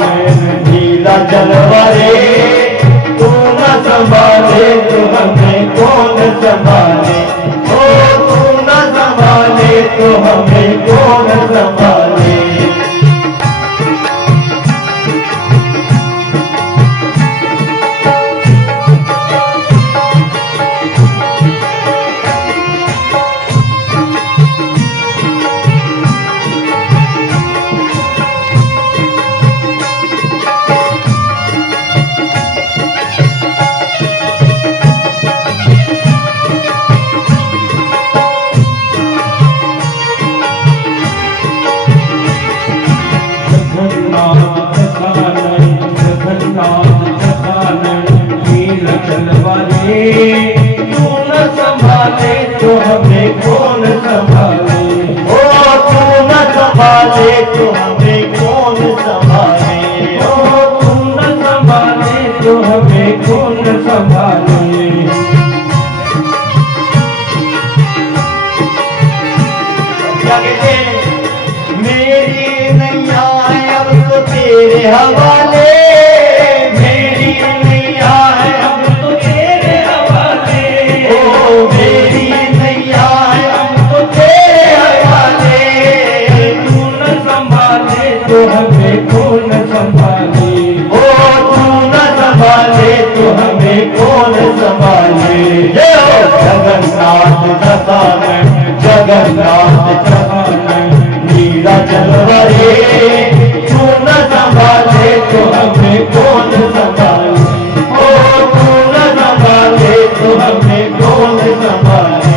नैन ढीला चलवा रे, तू न संभाले तो हमें कौन संभाले, ओ तू न संभाले तो हमें कौन संभाले। तू न संभाले तो हमें कौन संभाले, ओ तू न संभाले तो हमें कौन संभाले, ओ तू न संभाले तो हमें कौन संभाले। क्या कहते मेरी नैया है अब तो तेरे हवाले, मेरी नैया है अब तो तेरे हवाले, ओ मेरी नैया है अब तो तेरे हवाले। तू न संभाले तो हमें कौन संभाले, ओ तू न संभाले तो हमें कौन संभाले। जगन्नाथ जगन्नाथ जगन्नाथ जगन्नाथ नीला चलवा रे, तू न संभाले तो हमें कौन संभाले, ओ तू न संभाले तो हमें कौन संभाले।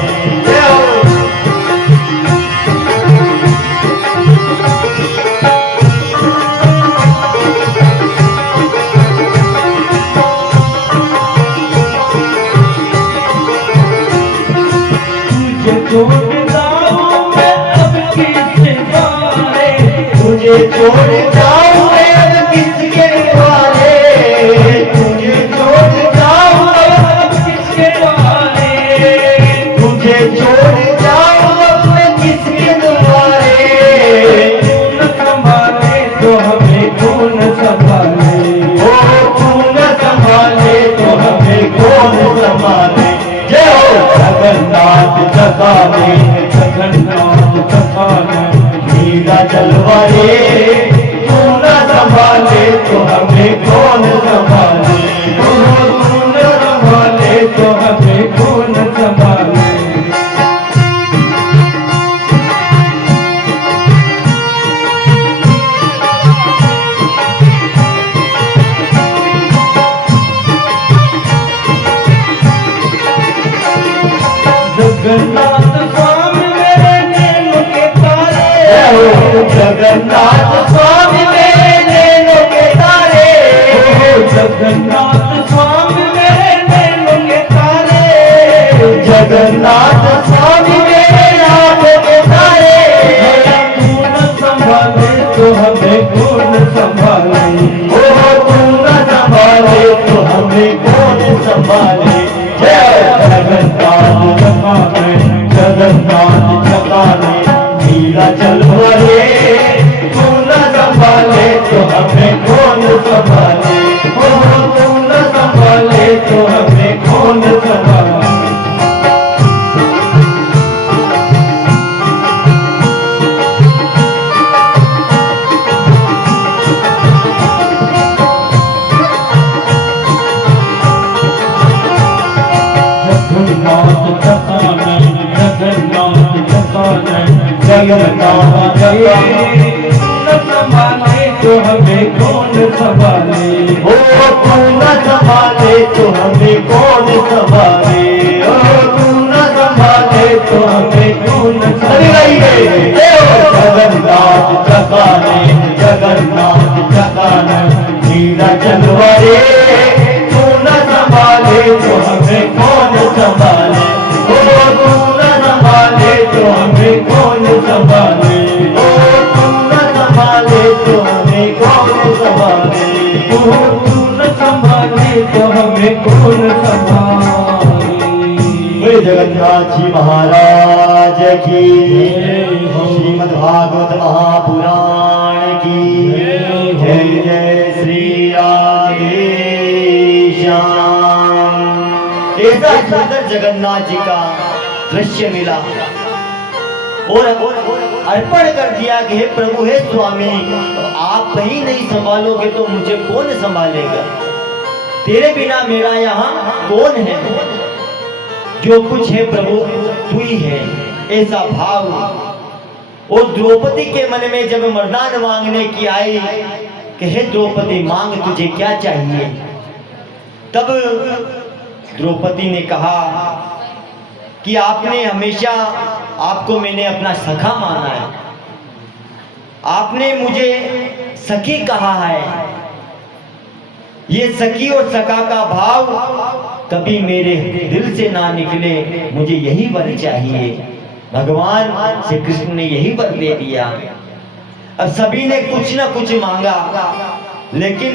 तुझे छोड़ जाऊं मैं अब किसके द्वारे, तुझे छोड़ जाऊं अब किसके द्वारे, तुझे छोड़ जाऊं अब मैं किसके द्वारे। तू न संभाले तो हमें कौन संभाले, ओ तू न संभाले तो हमें कौन संभाले। जय हो जगन्नाथ जगन्नाथ जगन्नाथ जगन्नाथ नीला चलवा रे, तू न संभाले तो हमें कौन संभाले, तू न संभाले तो हमें कौन संभाले। जगन्नाथ स्वामी मेरे नैनों के तारे, जगन्नाथ स्वामी मेरे नैनों के तारे, जगन्नाथ स्वामी मेरे नैनों के तारे, जगन्नाथ स्वामी मेरे आंखों के तारे। तू न संभाले तो हमें कौन संभाले, ओ तू न संभाले तो हमें कौन संभाले। जगन्नाथ जगन्नाथ जगन्नाथ जगन्नाथ नीला चलवा रे, तू न संभाले तो हमें कौन संभाले, ओ तू न संभाले तो हमें कौन संभाले। जगन्नाथ न संभाले तो हमें कौन संभाले, ओ तू न संभाले तो हमें कौन संभाले, ओ तू न संभाले तो हमें कौन संभाले। जगन्नाथ जगन्नाथ जगन्नाथ जगन्नाथ नीला चलवा रे, तू न संभाले तो हमें कौन संभाले, ओ तू न संभाले तो हमें कौन संभाले, ओ तू न संभाले तो हमें कौन संभाले, ओ तू न संभाले तो हमें कौन संभाले। जगन्नाथ जी महाराज की, श्रीमद् भागवत महापुराण की। जय जय श्री राधे श्याम। ऐसा सुंदर जगन्नाथ जी का दृश्य मिला और अर्पण कर दिया कि हे प्रभु, हे स्वामी, आप ही नहीं संभालोगे तो मुझे कौन संभालेगा? तेरे बिना मेरा यहाँ कौन है? जो कुछ है प्रभु तू ही है, ऐसा भाव। और द्रौपदी के मन में जब वरदान मांगने की आई कि हे द्रौपदी, मांग तुझे क्या चाहिए, तब द्रौपदी ने कहा कि आपने हमेशा, आपको मैंने अपना सखा माना है, आपने मुझे सखी कहा है। ये सखी और सखा का भाव कभी मेरे दिल से ना निकले, मुझे यही वर चाहिए। भगवान श्री कृष्ण ने यही वर दे दिया। अब सभी ने कुछ ना कुछ मांगा, लेकिन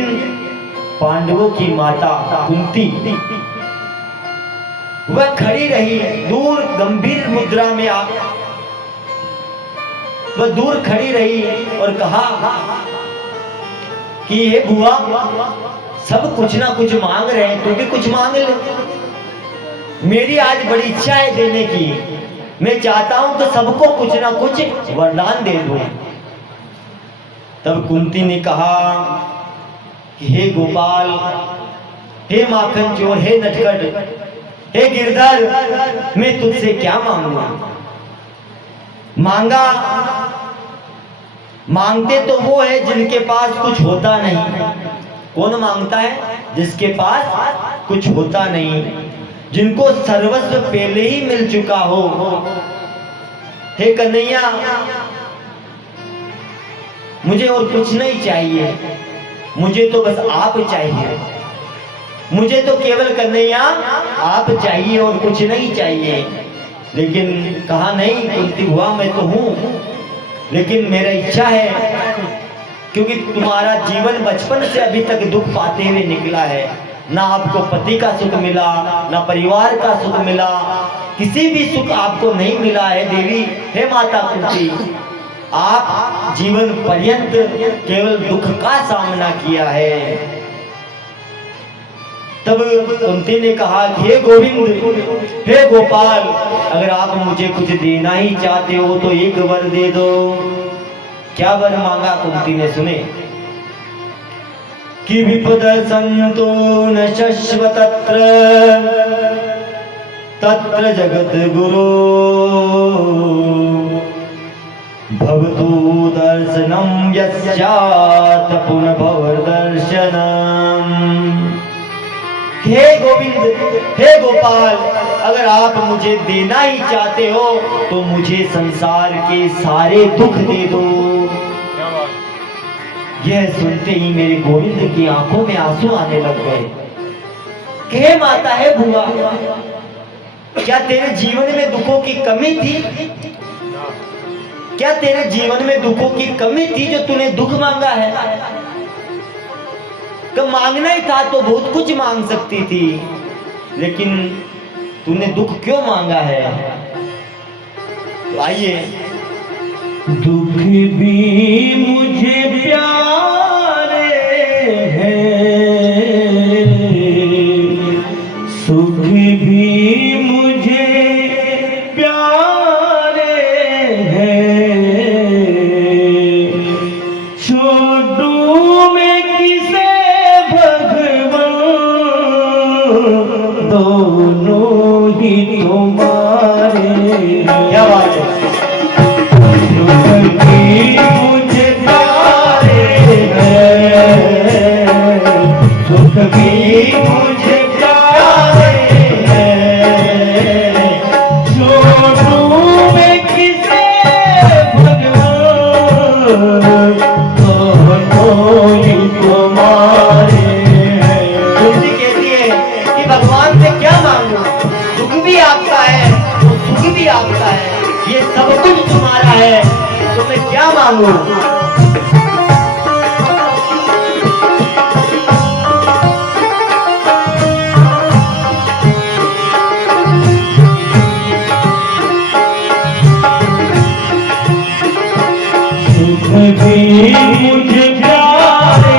पांडवों की माता कुंती वह खड़ी रही दूर, गंभीर मुद्रा में वह दूर खड़ी रही और कहा कि हे बुआ, सब कुछ ना कुछ मांग रहे हैं, तू भी कुछ मांग ले। मेरी आज बड़ी इच्छा है देने की, मैं चाहता हूं कि सबको कुछ ना कुछ वरदान दे दूं। तब कुंती ने कहा कि हे गोपाल, हे माखन चोर, हे नटखट, हे गिरधर, मैं तुझसे क्या मांगूं? मांगते तो वो है जिनके पास कुछ होता नहीं। कौन मांगता है? जिसके पास कुछ होता नहीं, जिनको सर्वस्व पहले ही मिल चुका हो। हे कन्हैया, मुझे और कुछ नहीं चाहिए, मुझे तो बस आप चाहिए, मुझे तो केवल कन्हैया आप चाहिए और कुछ नहीं चाहिए। लेकिन कहा नहीं कुंती हुआ, मैं तो हूं, लेकिन मेरा इच्छा है, क्योंकि तुम्हारा जीवन बचपन से अभी तक दुख पाते हुए निकला है। ना आपको पति का सुख मिला, ना परिवार का सुख मिला, किसी भी सुख आपको नहीं मिला है देवी। हे माता कुंती, आप जीवन पर्यंत केवल दुख का सामना किया है। तब कुंती ने कहा, हे गोविंद, हे गोपाल, अगर आप मुझे कुछ देना ही चाहते हो तो एक वर दे दो। क्या वर मांगा कुंती ने? सुने कि विपद संतो न शश्वतत्र तत्र जगत गुरु भवतु दर्शनम यस्यात् पुनर्भव दर्शनम। हे गोविंद, हे गोपाल, अगर आप मुझे देना ही चाहते हो तो मुझे संसार के सारे दुख दे दो। यह सुनते ही मेरे गोविंद की आंखों में आंसू आने लग गए। हे माता, है बुआ, क्या तेरे जीवन में दुखों की कमी थी? क्या तेरे जीवन में दुखों की कमी थी जो तूने दुख मांगा है? तो मांगना ही था तो बहुत कुछ मांग सकती थी, लेकिन तूने दुख क्यों मांगा है? तो आइए, दुख भी मुझे प्यारे हैं, सुख भी मुझे प्यारे हैं, छोड़ू मैं किसे भगवान, दोनों ही तुम्हारे। क्या बात है? मुझे प्यारे हैं, सुख भी मुझे प्यारे हैं, छोड़ू मैं किसे भगवान, दोनों ही तुम्हारे हैं। तुलसी कहती है कि भगवान से क्या मांगू? दुख भी आपका है, सुख भी आपका है, ये सब कुछ तुम्हारा है, तो मैं क्या मांगू? सुख भी मुझे प्यारे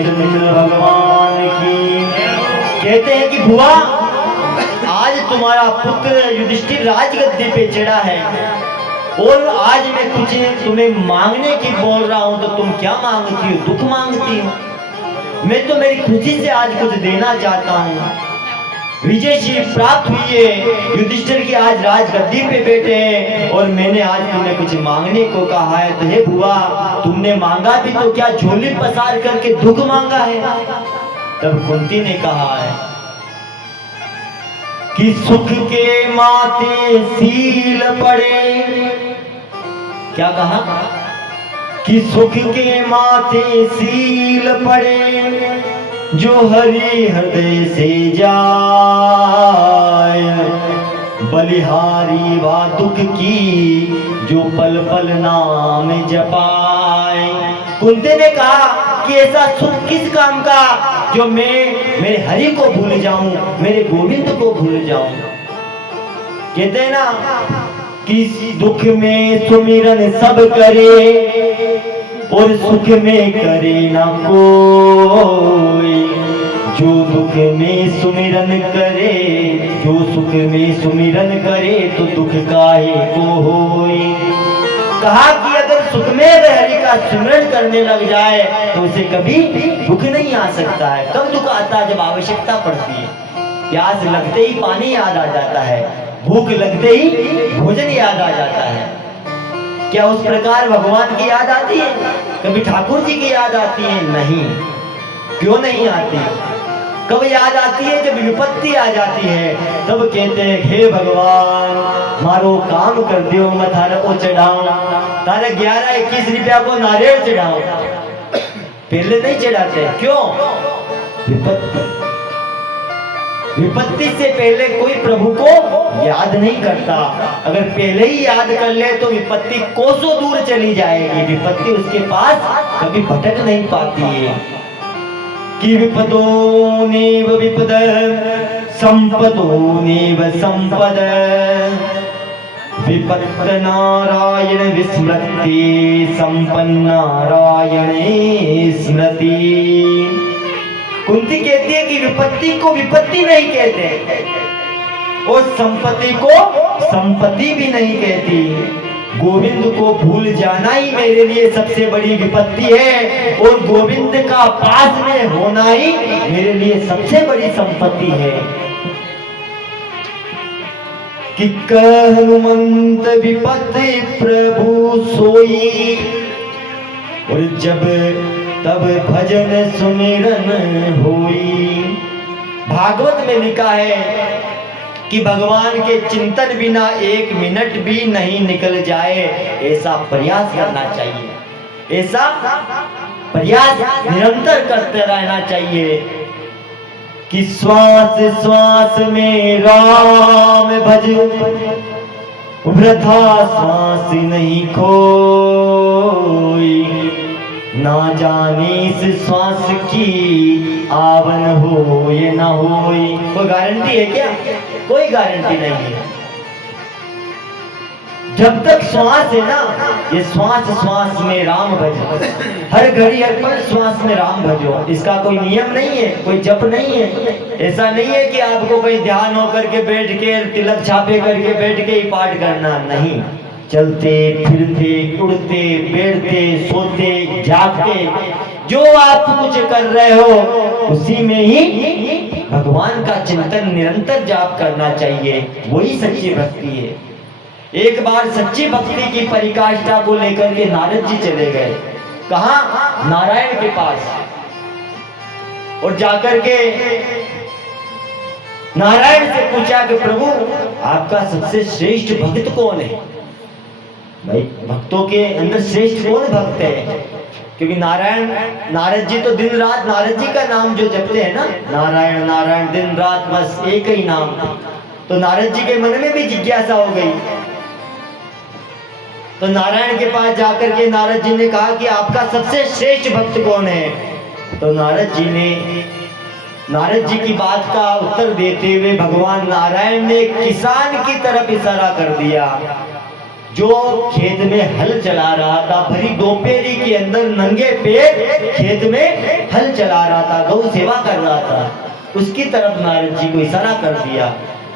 रामचंद्र भगवान की। कहते हैं कि बुआ, आज तुम्हारा पुत्र युधिष्ठिर राजगद्दी पे चढ़ा है और आज मैं कुछ तुम्हें मांगने की बोल रहा हूं, तो तुम क्या मांगती हो? दुख मांगती हो? मैं तो मेरी खुशी से आज कुछ देना चाहता हूं। विजय श्री प्राप्त हुई है, युधिष्ठिर की आज राजगद्दी पे बैठे हैं और मैंने आज तुम्हें कुछ मांगने को कहा है। तो हे बुआ, तुमने मांगा भी तो क्या झोली पसार करके दुख मांगा है? तब कुंती ने कहा है कि सुख के माथे सील पड़े। क्या कहा? कि सुख के माथे सील पड़े, जो हरि हृदय से जाए, बलिहारी वा दुख की, जो पल पल नाम जपाए। कुंती ने कहा कि ऐसा सुख किस काम का जो मैं मेरे हरि को भूल जाऊं, मेरे गोविंद को भूल जाऊं। कहते हैं ना कि दुख में सुमिरन सब करे और सुख में करे ना कोई। जो दुख में सुमिरन करे, जो सुख में सुमिरन करे, तो दुख काहे को होई। कहा कि अगर सुख में हरि का सिमरन करने लग जाए तो उसे कभी दुख नहीं आ सकता है। कब दुख आता है? जब आवश्यकता पड़ती है। प्यास लगते ही पानी याद आ जाता है, भूख लगते ही भोजन याद आ जाता है। क्या उस प्रकार भगवान की याद आती है? कभी ठाकुर जी की याद आती है? नहीं। क्यों नहीं आती? कब याद आती है? जब विपत्ति आ जाती है, तब कहते हैं हे भगवान, मारो काम कर दियो, मैं थारे को चढ़ाऊं, तारे 11-21 रुपया को नारियल चढ़ाऊं। पहले नहीं चढ़ाते। क्यों? विपत्ति से पहले कोई प्रभु को याद नहीं करता। अगर पहले ही याद कर ले तो विपत्ति कोसों दूर चली जाएगी, विपत्ति उसके पास कभी भटक नहीं पाती है। कि विपदो नेव विपद, संपदो नेव संपद, विपत्त नारायण विस्मृति, संपन्न नारायण स्मृति। कुंती कहती है कि विपत्ति को विपत्ति नहीं कहते और संपत्ति को संपत्ति भी नहीं कहती। गोविंद को भूल जाना ही मेरे लिए सबसे बड़ी विपत्ति है और गोविंद का पास में होना ही मेरे लिए सबसे बड़ी संपत्ति है। कि हनुमंत विपत्ति प्रभु सोई, और जब तब भजन सुमिरन होई। भागवत में लिखा है कि भगवान के चिंतन बिना 1 मिनट भी नहीं निकल जाए, ऐसा प्रयास करना चाहिए। ऐसा प्रयास निरंतर करते रहना चाहिए कि श्वास श्वास में राम भज, वृथा श्वास नहीं खोई। ना जाने इस श्वास की आवन हो ये ना हो। कोई गारंटी है क्या? कोई गारंटी नहीं है। जब तक श्वास है ना, ये श्वास श्वास में राम भजो, हर घड़ी हर पल श्वास में राम भजो। इसका कोई नियम नहीं है, कोई जप नहीं है। ऐसा नहीं है कि आपको कोई ध्यान होकर के बैठ के तिलक छापे करके बैठ के ही पाठ करना। नहीं, चलते फिरते उड़ते बैठते सोते जागते जो आप कुछ कर रहे हो उसी में ही भगवान का चिंतन निरंतर जाप करना चाहिए। वही सच्ची भक्ति है। एक बार सच्ची भक्ति की परिकाष्ठा को लेकर के नारद जी चले गए। कहां? नारायण के पास। और जाकर के नारायण से पूछा कि प्रभु आपका सबसे श्रेष्ठ भक्त कौन है? भाई भक्तों के अंदर श्रेष्ठ कौन भक्त है? क्योंकि नारद जी तो दिन रात नारद जी का नाम जो जपते हैं ना, नारायण नारायण दिन रात बस एक ही नाम। तो नारद जी के मन में भी जिज्ञासा हो गई। तो नारायण के पास जाकर के नारद जी ने कहा कि आपका सबसे श्रेष्ठ भक्त कौन है? तो नारद जी की बात का उत्तर देते हुए भगवान नारायण ने किसान की तरफ इशारा कर दिया जो खेत में हल चला रहा था, भरी दोपहरी के अंदर नंगे पैर खेत में हल चला रहा था, गौ सेवा कर रहा था, उसकी तरफ नारद जी को इशारा कर दिया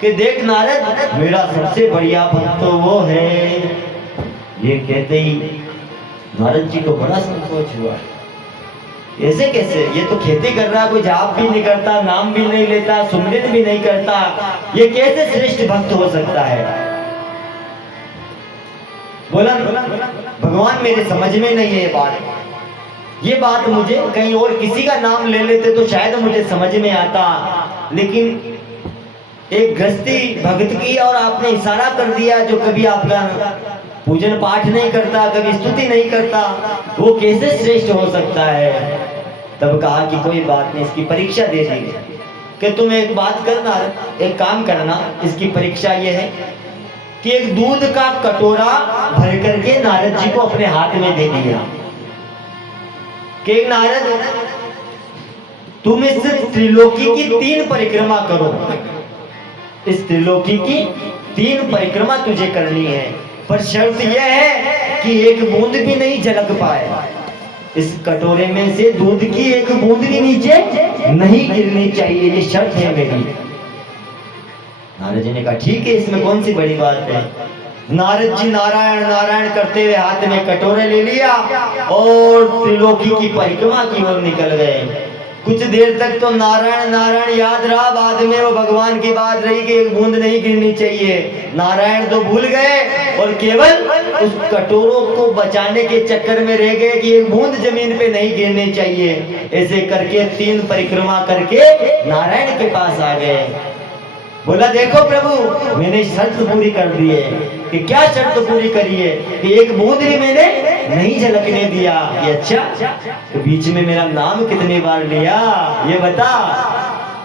कि देख नारद, मेरा सबसे बढ़िया भक्त तो वो है। ये कहते ही नारद जी को बड़ा संकोच हुआ, ऐसे कैसे, ये तो खेती कर रहा, कोई जाप भी नहीं करता, नाम भी नहीं लेता, सुमरन भी नहीं करता, ये कैसे श्रेष्ठ भक्त हो सकता है। बोला भगवान मेरे समझ में नहीं है ये बात मुझे कहीं और किसी का नाम ले लेते तो शायद मुझे समझ में आता, लेकिन एक गृहस्थी भक्त की और आपने इशारा कर दिया जो कभी आपका पूजन पाठ नहीं करता, कभी स्तुति नहीं करता, वो कैसे श्रेष्ठ हो सकता है। तब कहा कि कोई बात नहीं, इसकी परीक्षा दे देंगे कि तुम एक बात करना, एक काम करना, इसकी परीक्षा ये है कि एक दूध का कटोरा भर करके नारद जी को अपने हाथ में दे दिया कि नारद, तुम इस त्रिलोकी की 3 परिक्रमा करो, इस त्रिलोकी की 3 परिक्रमा तुझे करनी है, पर शर्त यह है कि एक बूंद भी नहीं झलक पाए, इस कटोरे में से दूध की एक बूंद भी नीचे नहीं गिरनी चाहिए, ये शर्त है मेरी। नारद जी ने कहा ठीक है, इसमें कौन सी बड़ी बात है। नारद जी नारायण नारायण करते हुए हाथ में कटोरे ले लिया और त्रिलोकी की परिक्रमा की ओर निकल गए। कुछ देर तक तो नारायण नारायण याद रहा, बाद में वो भगवान की बात रही कि एक बूंद नहीं गिरनी चाहिए। नारायण तो भूल गए और केवल उस कटोरों को बचाने के चक्कर में रह गए कि एक बूंद जमीन पे नहीं गिरनी चाहिए। ऐसे करके 3 परिक्रमा करके नारायण के पास आ गए। बोला देखो प्रभु, मैंने शर्त पूरी कर दी है। कि क्या शर्त पूरी करी है? कि एक बूंद भी मैंने नहीं झलकने दिया। ये अच्छा, तो बीच में मेरा नाम कितने बार लिया ये बता।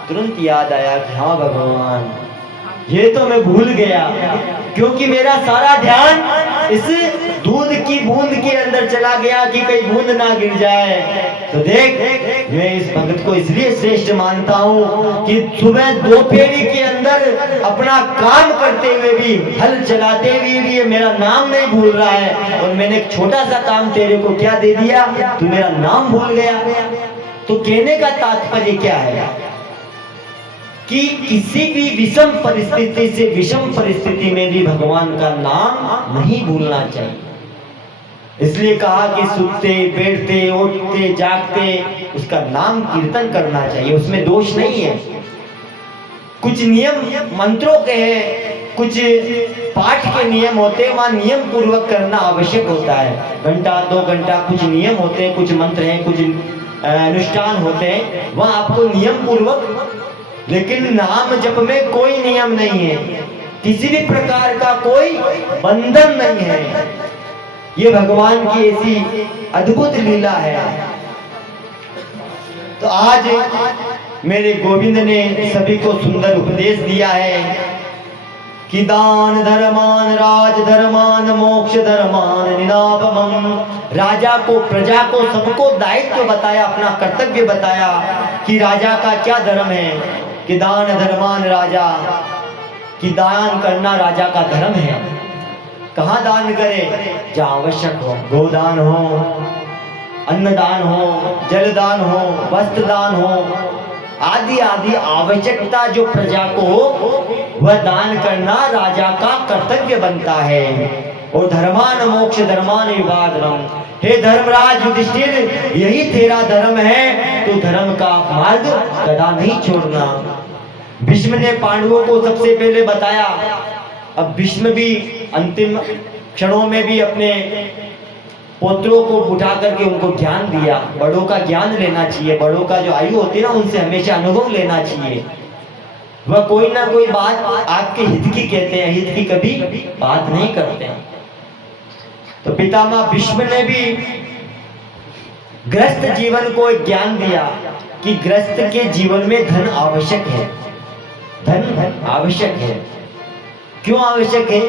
तुरंत याद आया कि हाँ भगवान, ये तो मैं भूल गया, क्योंकि मेरा सारा ध्यान इस दूध की बूंद के अंदर चला गया कि कहीं बूंद ना गिर जाए। तो देख, मैं इस भगत को इसलिए श्रेष्ठ मानता हूँ कि सुबह दोपहरी के अंदर अपना काम करते हुए भी, हल चलाते हुए भी मेरा नाम नहीं भूल रहा है। और मैंने एक छोटा सा काम तेरे को क्या दे दिया, तू मेरा नाम भूल गया। तो कहने का तात्पर्य क्या है कि किसी भी विषम परिस्थिति से विषम परिस्थिति में भी भगवान का नाम नहीं भूलना चाहिए। इसलिए कहा कि सुनते बैठते उठते जागते उसका नाम कीर्तन करना चाहिए, उसमें दोष नहीं है। कुछ नियम मंत्रों के हैं, कुछ पाठ के नियम होते हैं, वहां नियम पूर्वक करना आवश्यक होता है। घंटा 2 घंटा कुछ नियम होते हैं, कुछ मंत्र हैं, कुछ अनुष्ठान होते हैं, वहां आपको नियम पूर्वक। लेकिन नाम जप में कोई नियम नहीं है, किसी भी प्रकार का कोई बंधन नहीं है। ये भगवान की ऐसी अद्भुत लीला है। तो आज मेरे गोविंद ने सभी को सुंदर उपदेश दिया है कि दान धर्मान राज धर्मान मोक्ष धर्मान निनापमम। राजा को, प्रजा को, सबको दायित्व बताया, अपना कर्तव्य बताया कि राजा का क्या धर्म है। कि दान धर्मान राजा, कि दान करना राजा का धर्म है। कहाँ दान करे? जहाँ आवश्यक हो, गोदान हो, अन्नदान हो, जलदान हो, वस्त्र दान हो, आदि आदि आवश्यकता जो प्रजा को हो वह दान करना राजा का कर्तव्य बनता है। और धर्मान मोक्ष धर्मान विवादनम, हे धर्मराज युधिष्ठिर, यही तेरा धर्म है, तो धर्म का मार्ग कदा नहीं छोड़ना। भीष्म ने पांडवों को सबसे पहले बताया। अब भीष्म भी अंतिम क्षणों में भी अपने पुत्रों को उठा करके उनको ज्ञान दिया। बड़ों का ज्ञान लेना चाहिए, बड़ों का जो आयु होती है ना, उनसे हमेशा अनुभव लेना चाहिए। वह कोई ना कोई बात आपके हित की कहते हैं, हित की कभी बात नहीं करते हैं। तो पितामह भीष्म ने भी गृहस्थ जीवन को एक ज्ञान दिया कि गृहस्थ के जीवन में धन आवश्यक है। धन आवश्यक है। क्यों आवश्यक है?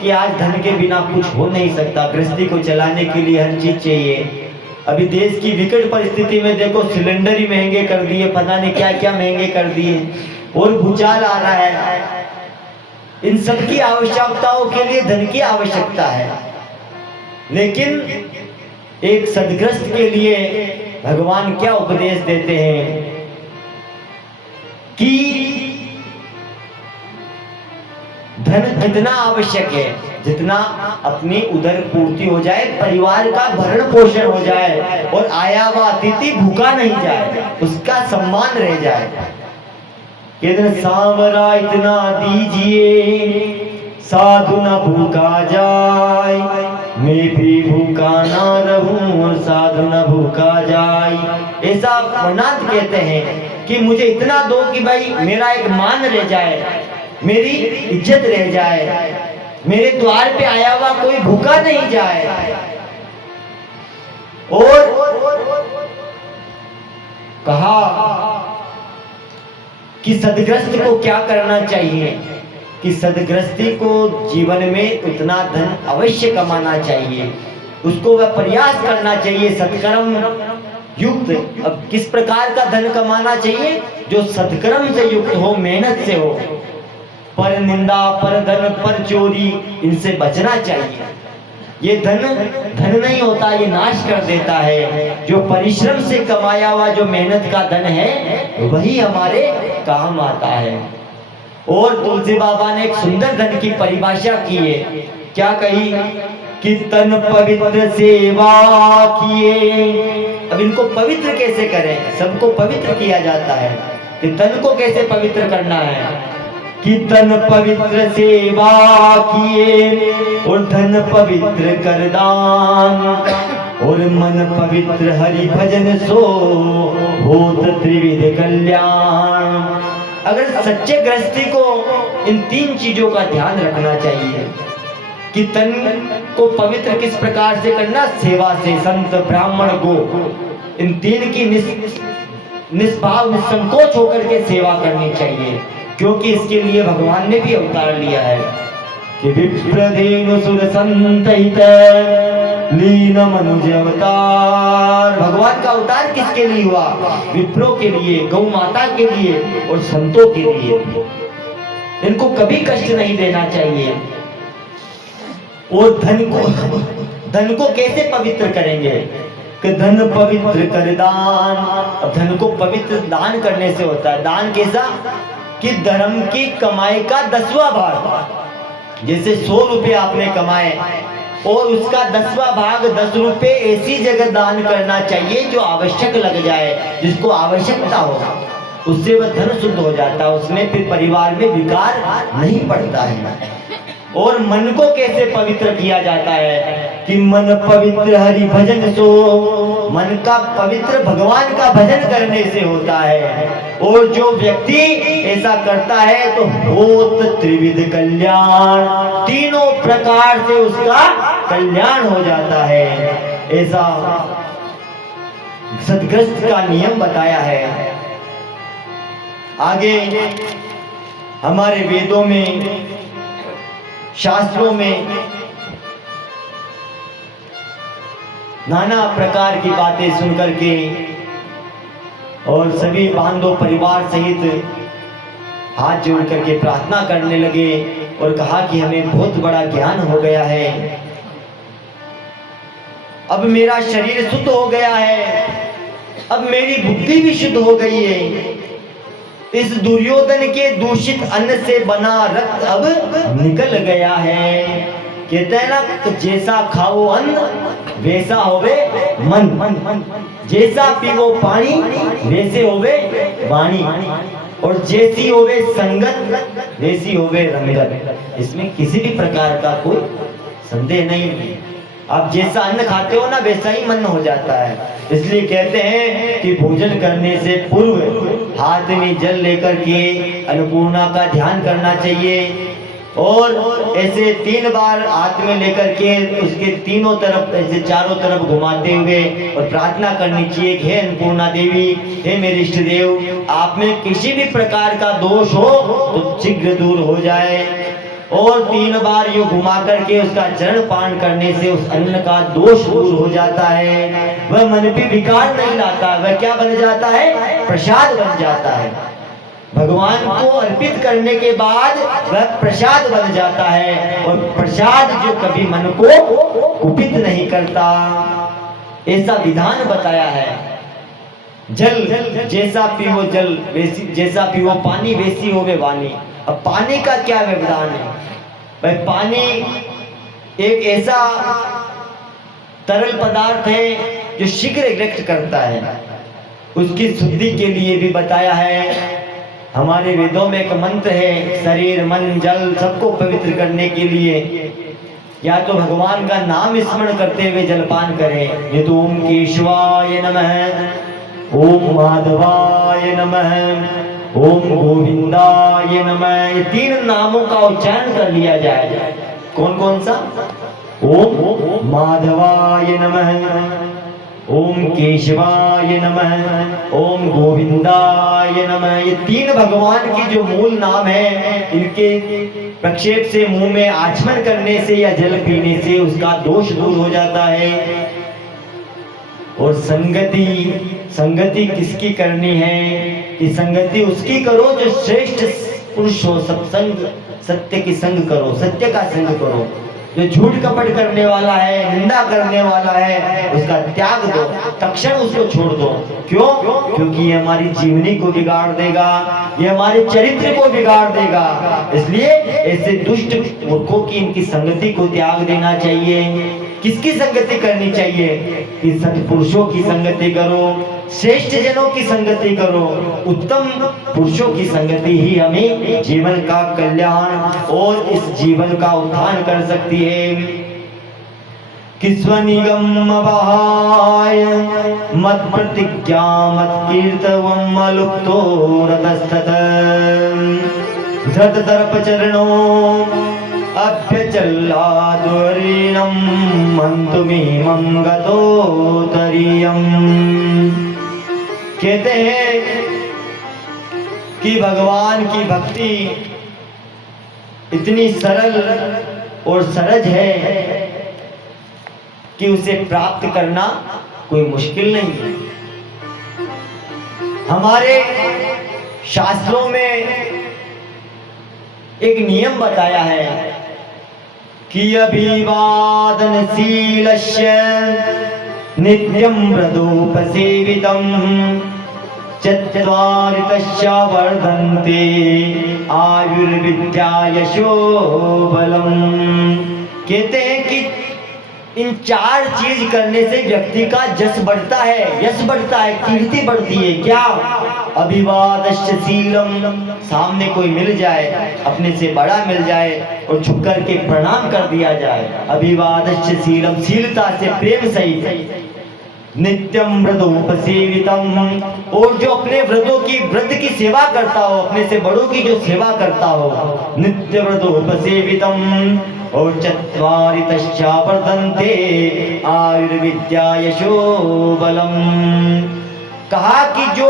कि आज धन के बिना कुछ हो नहीं सकता। गृहस्थी को चलाने के लिए हर चीज चाहिए। अभी देश की विकट परिस्थिति में देखो, सिलेंडर ही महंगे कर दिए, पता नहीं क्या क्या महंगे कर दिए, और भूचाल आ रहा है। इन सब की आवश्यकताओं के लिए धन की आवश्यकता है, लेकिन एक सदग्रस्त के लिए भगवान क्या उपदेश देते हैं कि धन जितना आवश्यक है, जितना अपनी उदर पूर्ति हो जाए, परिवार का भरण पोषण हो जाए और आया हुआ अतिथि भूखा नहीं जाए, उसका सम्मान रह जाए। कहते सांवरा इतना दीजिए साधु न भूखा जाए, मैं भी भूखा ना रहूं और साधु न भूखा जाए। ऐसा मनात कहते हैं कि मुझे इतना दो कि भाई मेरा एक मान रह जाए, मेरी इज्जत रह जाए, मेरे द्वार पे आया हुआ कोई भूखा नहीं जाए। और कहा कि सदग्रस्त को क्या करना चाहिए कि सदग्रस्ती को जीवन में उतना धन अवश्य कमाना चाहिए, उसको वह प्रयास करना चाहिए सत्कर्म युक्त। अब किस प्रकार का धन कमाना चाहिए? जो सत्कर्म से युक्त हो, मेहनत से हो। पर निंदा, पर धन, पर चोरी, इनसे बचना चाहिए। ये धन नहीं होता, ये नाश कर देता है। जो परिश्रम से कमाया हुआ जो मेहनत का धन है वही हमारे काम आता है। और तुलसी बाबा ने एक सुंदर धन की परिभाषा की है। क्या कही कि तन पवित्र सेवा किए। अब इनको पवित्र कैसे करें? सबको पवित्र किया जाता है कि तन को कैसे पवित्र करना है कि तन पवित्र सेवा किए और धन पवित्र कर दान और मन पवित्र हरि भजन सो होत त्रिविध कल्याण। अगर सच्चे गृहस्थी को इन तीन चीजों का ध्यान रखना चाहिए कि तन को पवित्र किस प्रकार से करना, सेवा से, संत ब्राह्मण गो, इन तीन की निष्भाव निसंकोच होकर के सेवा करनी चाहिए, क्योंकि इसके लिए भगवान ने भी अवतार लिया है कि विप्रधेनु सुर संतहित लीन मनुज अवतार। भगवान का अवतार किसके लिए हुआ? विप्रों के लिए, गौ माता के लिए और संतों के लिए। इनको कभी कष्ट नहीं देना चाहिए। और धन को कैसे पवित्र करेंगे कि धन पवित्र कर दान। अब धन को पवित्र दान करने से होता है। दान कैसा कि धर्म की कमाई का 10वां भाग, जैसे 100 रुपए आपने कमाए और उसका 10वां भाग 10 रुपए ऐसी जगह दान करना चाहिए जो आवश्यक लग जाए, जिसको आवश्यकता हो, उससे वह धन शुद्ध हो जाता है, उसमें फिर परिवार में विकार नहीं पड़ता है। और मन को कैसे पवित्र किया जाता है कि मन पवित्र हरि भजन सो। मन का पवित्र भगवान का भजन करने से होता है। और जो व्यक्ति ऐसा करता है तो होत त्रिविध कल्याण, तीनों प्रकार से उसका कल्याण हो जाता है। ऐसा सदग्रस्त का नियम बताया है। आगे हमारे वेदों में, शास्त्रों में नाना प्रकार की बातें सुनकर के और सभी बांधव परिवार सहित हाथ जोड़ करके प्रार्थना करने लगे और कहा कि हमें बहुत बड़ा ज्ञान हो गया है, अब मेरा शरीर शुद्ध हो गया है, अब मेरी बुद्धि भी शुद्ध हो गई है। इस दुर्योधन के दूषित अन्न से बना रक्त अब निकल गया है। कहते हैं ना, जैसा खाओ अन्न वैसा होवे मन, जैसा पीवो पानी वैसे होवे वाणी, और जैसी होवे संगत वैसी होवे रंगत। इसमें किसी भी प्रकार का कोई संदेह नहीं है। आप जैसा अन्न खाते हो ना वैसा ही मन हो जाता है। इसलिए कहते हैं कि भोजन करने से पूर्व हाथ में जल लेकर के अन्नपूर्णा का ध्यान करना चाहिए और ऐसे 3 बार हाथ में लेकर के उसके तीनों तरफ, ऐसे चारों तरफ घुमाते हुए और प्रार्थना करनी चाहिए कि हे अन्नपूर्णा देवी, हे मेरे इष्ट देव, आप में किसी भी प्रकार का दोष हो तो शीघ्र दूर हो जाए। और 3 बार ये घुमा करके उसका चरण पान करने से उस अन्न का दोष दूर हो जाता है। वह मन पे विकार नहीं लाता, वह क्या बन जाता है? प्रसाद बन जाता है। भगवान को अर्पित करने के बाद वह प्रसाद बन जाता है, और प्रसाद जो कभी मन को कुपित नहीं करता, ऐसा विधान बताया है। जल जैसा पियो जल वैसी, जैसा पियो पानी वैसी होवे वाणी। अब पानी का क्या व्यवधान है भाई? पानी एक ऐसा तरल पदार्थ है जो शीघ्र इरेक्ट करता है, उसकी शुद्धि के लिए भी बताया है। हमारे वेदों में एक मंत्र है, शरीर मन जल सबको पवित्र करने के लिए या तो भगवान का नाम स्मरण करते हुए जलपान करें, ये तो ओम केशवाय नमः, ओम माधवाय नमः, ओम गोविंदाय नमः, ये 3 नामों का उच्चारण कर लिया जाए। कौन कौन सा? ओम माधवाय नमः, ओम केशवाय नमः, ओम गोविंदाय नमः। ये 3 भगवान के जो मूल नाम है, इनके प्रक्षेप से मुंह में आचमन करने से या जल पीने से उसका दोष दूर हो जाता है। और संगति किसकी करनी है? कि संगति उसकी करो जो श्रेष्ठ पुरुष हो। सत्संग, सत्य की संग करो, सत्य का संग करो। जो झूठ कपट करने वाला है, निंदा करने वाला है, उसका त्याग दो, तक्षण उसको छोड़ दो। क्यों? क्योंकि ये हमारी जीवनी को बिगाड़ देगा, ये हमारे चरित्र को बिगाड़ देगा। इसलिए ऐसे दुष्ट मूर्खों की इनकी संगति को त्याग देना चाहिए। किसकी संगति करनी चाहिए? कि सत्पुरुषों की संगति करो, श्रेष्ठ जनों की संगति करो। उत्तम पुरुषों की संगति ही हमें जीवन का कल्याण और इस जीवन का उत्थान कर सकती है। कि स्वनिगम बहाय मत प्रतिज्ञा मत कीर्तवम अलुप्तो रतस्तत धृत दर्प चरणों अभ्यचल्लादुरीणं मंतुमीमं गतोतरीयम्। कहते हैं कि भगवान की भक्ति इतनी सरल और सहज है कि उसे प्राप्त करना कोई मुश्किल नहीं है। हमारे शास्त्रों में एक नियम बताया है कि अभिवादनशीलस्य नित्यं व्रतोपसेवितं चत्वारितश्च वर्धन्ते आयुर्विद्या यशो बलम्। कहते हैं कि इन 4 चीज करने से व्यक्ति का जस बढ़ता है, यश बढ़ता है, कीर्ति बढ़ती है। क्या? अभिवादस्य शीलम, सामने कोई मिल जाए, अपने से बड़ा मिल जाए और झुक करके प्रणाम कर दिया जाए। अभिवादस्य शीलम, शीलता से प्रेम सहित। नित्यम व्रतोपसेवितम, और जो अपने व्रत की सेवा करता हो, अपने से बड़ों की जो सेवा करता हो, नित्य व्रतोपसेवितम। और चत्वारितश्च वर्धन्ते आयुर्विद्या यशो बलम। कहा कि जो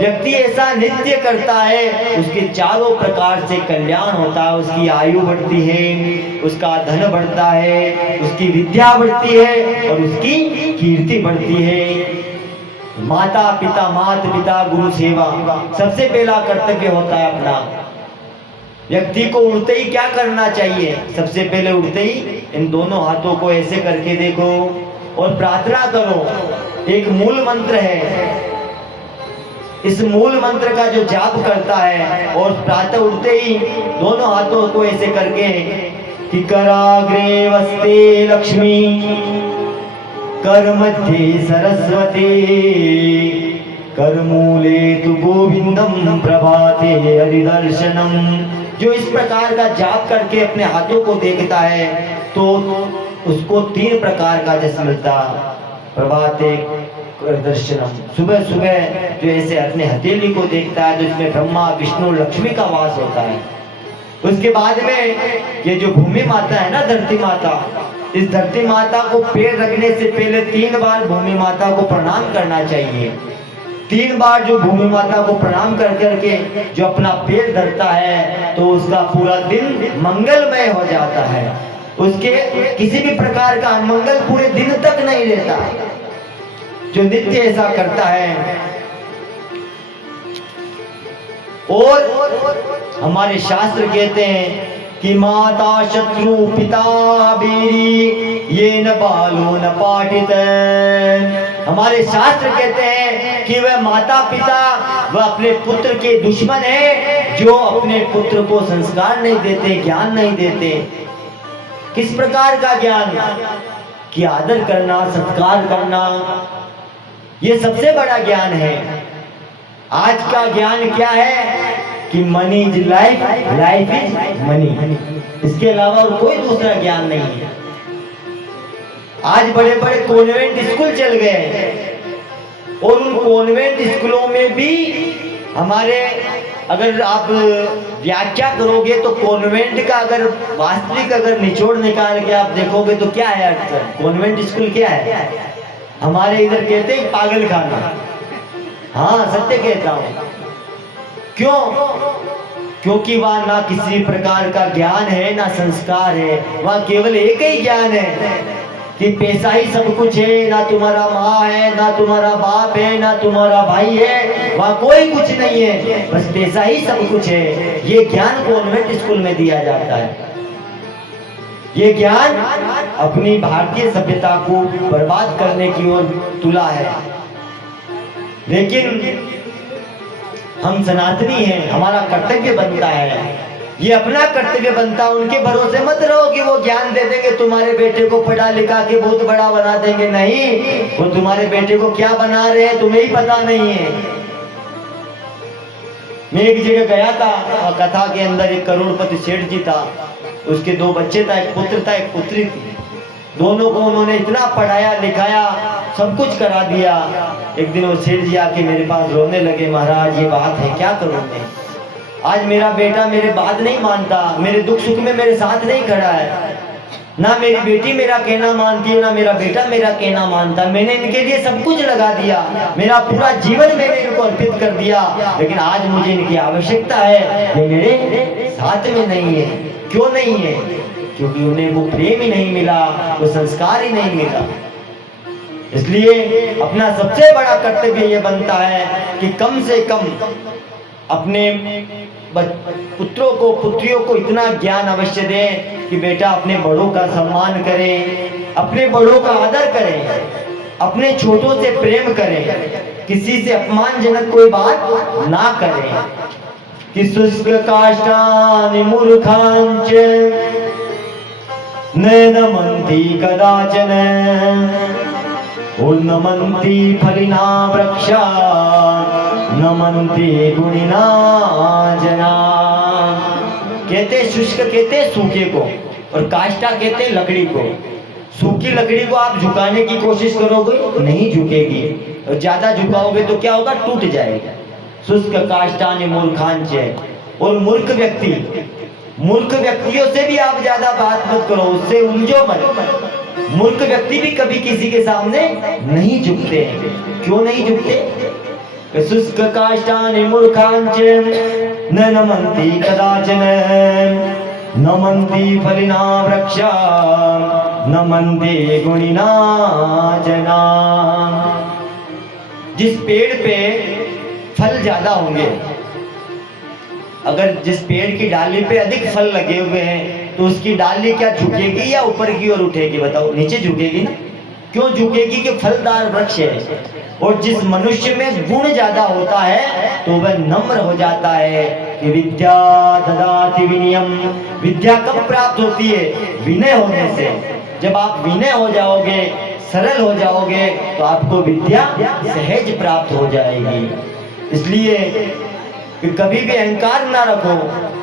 व्यक्ति ऐसा नित्य करता है उसके चारों प्रकार से कल्याण होता है। उसकी आयु बढ़ती है, उसका धन बढ़ता है, उसकी विद्या बढ़ती है और उसकी कीर्ति बढ़ती है। माता पिता गुरु सेवा सबसे पहला कर्तव्य होता है अपना। व्यक्ति को उठते ही क्या करना चाहिए? सबसे पहले उठते ही इन दोनों हाथों को ऐसे करके देखो और प्रार्थना करो। एक मूल मंत्र है, इस मूल मंत्र का जो जाप करता है और प्रातः उठते ही दोनों हाथों को ऐसे करके कि कराग्रे वस्ते लक्ष्मी कर मध्य सरस्वती करमूले तु गोविंदम प्रभाते हरिदर्शनम। जो इस प्रकार का जाप करके अपने हाथों को देखता है तो उसको 3 प्रकार का जस मिलता। प्रभाते दर्शनम, सुबह सुबह जो ऐसे अपने हथेली को देखता है जिसमें ब्रह्मा विष्णु लक्ष्मी का वास होता है। उसके बाद में ये जो भूमि माता है ना, धरती माता, इस धरती माता को पैर रखने से पहले 3 बार भूमि माता को प्रणाम करना चाहिए। 3 बार जो भूमि माता को प्रणाम कर करके जो अपना पैर धरता है तो उसका पूरा दिन मंगलमय हो जाता है। उसके किसी भी प्रकार का अमंगल पूरे दिन तक नहीं रहता। जो नित्य ऐसा करता है और हमारे शास्त्र कहते हैं कि माता शत्रु पिता बीरी ये न बालो न पाठित। हमारे शास्त्र कहते हैं कि वह माता पिता वह अपने पुत्र के दुश्मन है जो अपने पुत्र को संस्कार नहीं देते, ज्ञान नहीं देते। किस प्रकार का ज्ञान? कि आदर करना, सत्कार करना, ये सबसे बड़ा ज्ञान है। आज का ज्ञान क्या है कि money is life, life is money. इसके अलावा और कोई दूसरा ज्ञान नहीं है। आज बड़े बड़े कॉन्वेंट स्कूल चल गए हैं और उन कॉन्वेंट स्कूलों में भी हमारे, अगर आप व्याख्या करोगे तो कॉन्वेंट का अगर वास्तविक अगर निचोड़ निकाल के आप देखोगे तो क्या है अर्थ? कॉन्वेंट स्कूल क्या है? हमारे इधर कहते हैं पागल खाना। हाँ, सत्य कहता हूं। क्यों? क्योंकि वहां ना किसी प्रकार का ज्ञान है, ना संस्कार है। वहां केवल एक ही ज्ञान है कि पैसा ही सब कुछ है, ना तुम्हारा माँ है, ना तुम्हारा बाप है, ना तुम्हारा भाई है, वहां कोई कुछ नहीं है, बस पैसा ही सब कुछ है। ये ज्ञान कॉन्वेंट स्कूल में दिया जाता है। ये ज्ञान अपनी भारतीय सभ्यता को बर्बाद करने की ओर तुला है। लेकिन हम सनातनी हैं, हमारा कर्तव्य बनता है, ये अपना कर्तव्य बनता है। उनके भरोसे मत रहो कि वो ज्ञान दे देंगे, तुम्हारे बेटे को पढ़ा लिखा के बहुत बड़ा बना देंगे। नहीं, वो तुम्हारे बेटे को क्या बना रहे हैं तुम्हें ही पता नहीं है। मैं एक जगह गया था और कथा के अंदर एक करोड़पति सेठ जी था, उसके 2 बच्चे था, एक पुत्र था एक पुत्री थी। दोनों को उन्होंने इतना पढ़ाया लिखाया, सब कुछ करा दिया। एक दिन वो सेठ जी आके मेरे पास रोने लगे, महाराज ये बात है, क्या करूं मैं? आज मेरा बेटा मेरे बात नहीं मानता, मेरे दुख सुख में मेरे साथ नहीं खड़ा है। ना मेरी बेटी मेरा कहना मानती है, ना मेरा बेटा मेरा कहना मानता। मैंने इनके लिए सब कुछ लगा दिया, मेरा पूरा जीवन मैंने इनको अर्पित कर दिया, लेकिन आज मुझे इनकी आवश्यकता है, ये मेरे साथ में नहीं है। क्यों नहीं है? क्योंकि उन्हें वो प्रेम ही नहीं मिला, वो संस्कार ही नहीं मिला। इसलिए अपना सबसे बड़ा कर्तव्य ये बनता है कि कम से कम अपने पुत्रों को पुत्रियों को इतना ज्ञान अवश्य दें कि बेटा अपने बड़ों का सम्मान करें, अपने बड़ों का आदर करें, अपने छोटों से प्रेम करें, किसी से अपमानजनक कोई बात ना करें। कि शुष्क काष्ठानि मूर्खांच न नमन्ति कदाचन उन्नमन्ति फलिना वृक्षा नमन्ति गुणिना जना। कहते शुष्क कहते सूखे को और काष्ठा कहते लकड़ी को। सूखी लकड़ी को आप झुकाने की कोशिश करोगे नहीं झुकेगी, और ज्यादा झुकाओगे तो क्या होगा? टूट जाएगा। शुष्क काष्ठानि मूर्खांच। और मूर्ख व्यक्तियों से भी आप ज्यादा बात मत करो, उससे उलझो मत। मूर्ख व्यक्ति भी कभी किसी के सामने नहीं झुकते। क्यों नहीं झुकते? शुष्क काष्ठानि मूर्खांच न नमन्ति कदाचन नमन्ति फलिना वृक्षा नमन्ति गुणिना जना। जिस पेड़ पे फल ज्यादा होंगे, अगर जिस पेड़ की डाली पे अधिक फल लगे हुए हैं तो उसकी डाली क्या झुकेगी या ऊपर की ओर उठेगी? बताओ, नीचे झुकेगी ना। क्यों झुकेगी? कि फलदार वृक्ष है। और जिस मनुष्य में गुण ज्यादा होता है तो वह नम्र हो जाता है। कि विद्या ददाति विनयम। विद्या कब प्राप्त होती है? विनय होने से। जब आप विनय हो जाओगे, सरल हो जाओगे, तो आपको विद्या सहज प्राप्त हो जाएगी। इसलिए कि कभी भी अहंकार ना रखो,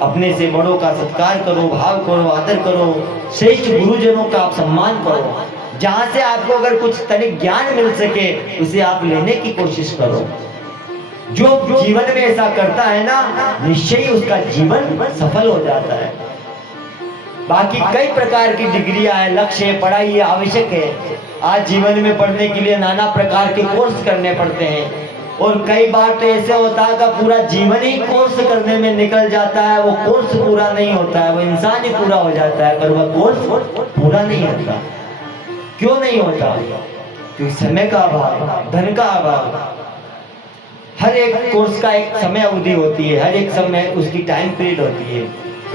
अपने से बड़ों का सत्कार करो, भाव करो, आदर करो, श्रेष्ठ गुरुजनों का आप सम्मान करो। जहां से आपको अगर कुछ तनिक ज्ञान मिल सके उसे आप लेने की कोशिश करो। जो जीवन में ऐसा करता है ना, निश्चय ही उसका जीवन सफल हो जाता है। बाकी कई प्रकार की डिग्रियां है, लक्ष्य है, पढ़ाई आवश्यक है। आज जीवन में पढ़ने के लिए नाना प्रकार के कोर्स करने पड़ते हैं, और कई बार तो ऐसे होता है कि पूरा जीवन ही कोर्स करने में निकल जाता है। वो कोर्स पूरा नहीं होता है, वो इंसान ही पूरा हो जाता है, पर वह कोर्स पूरा नहीं होता। क्यों नहीं होता? क्योंकि समय का अभाव, धन का अभाव। हर एक कोर्स का एक समय अवधि होती है, हर एक समय उसकी टाइम पीरियड होती है।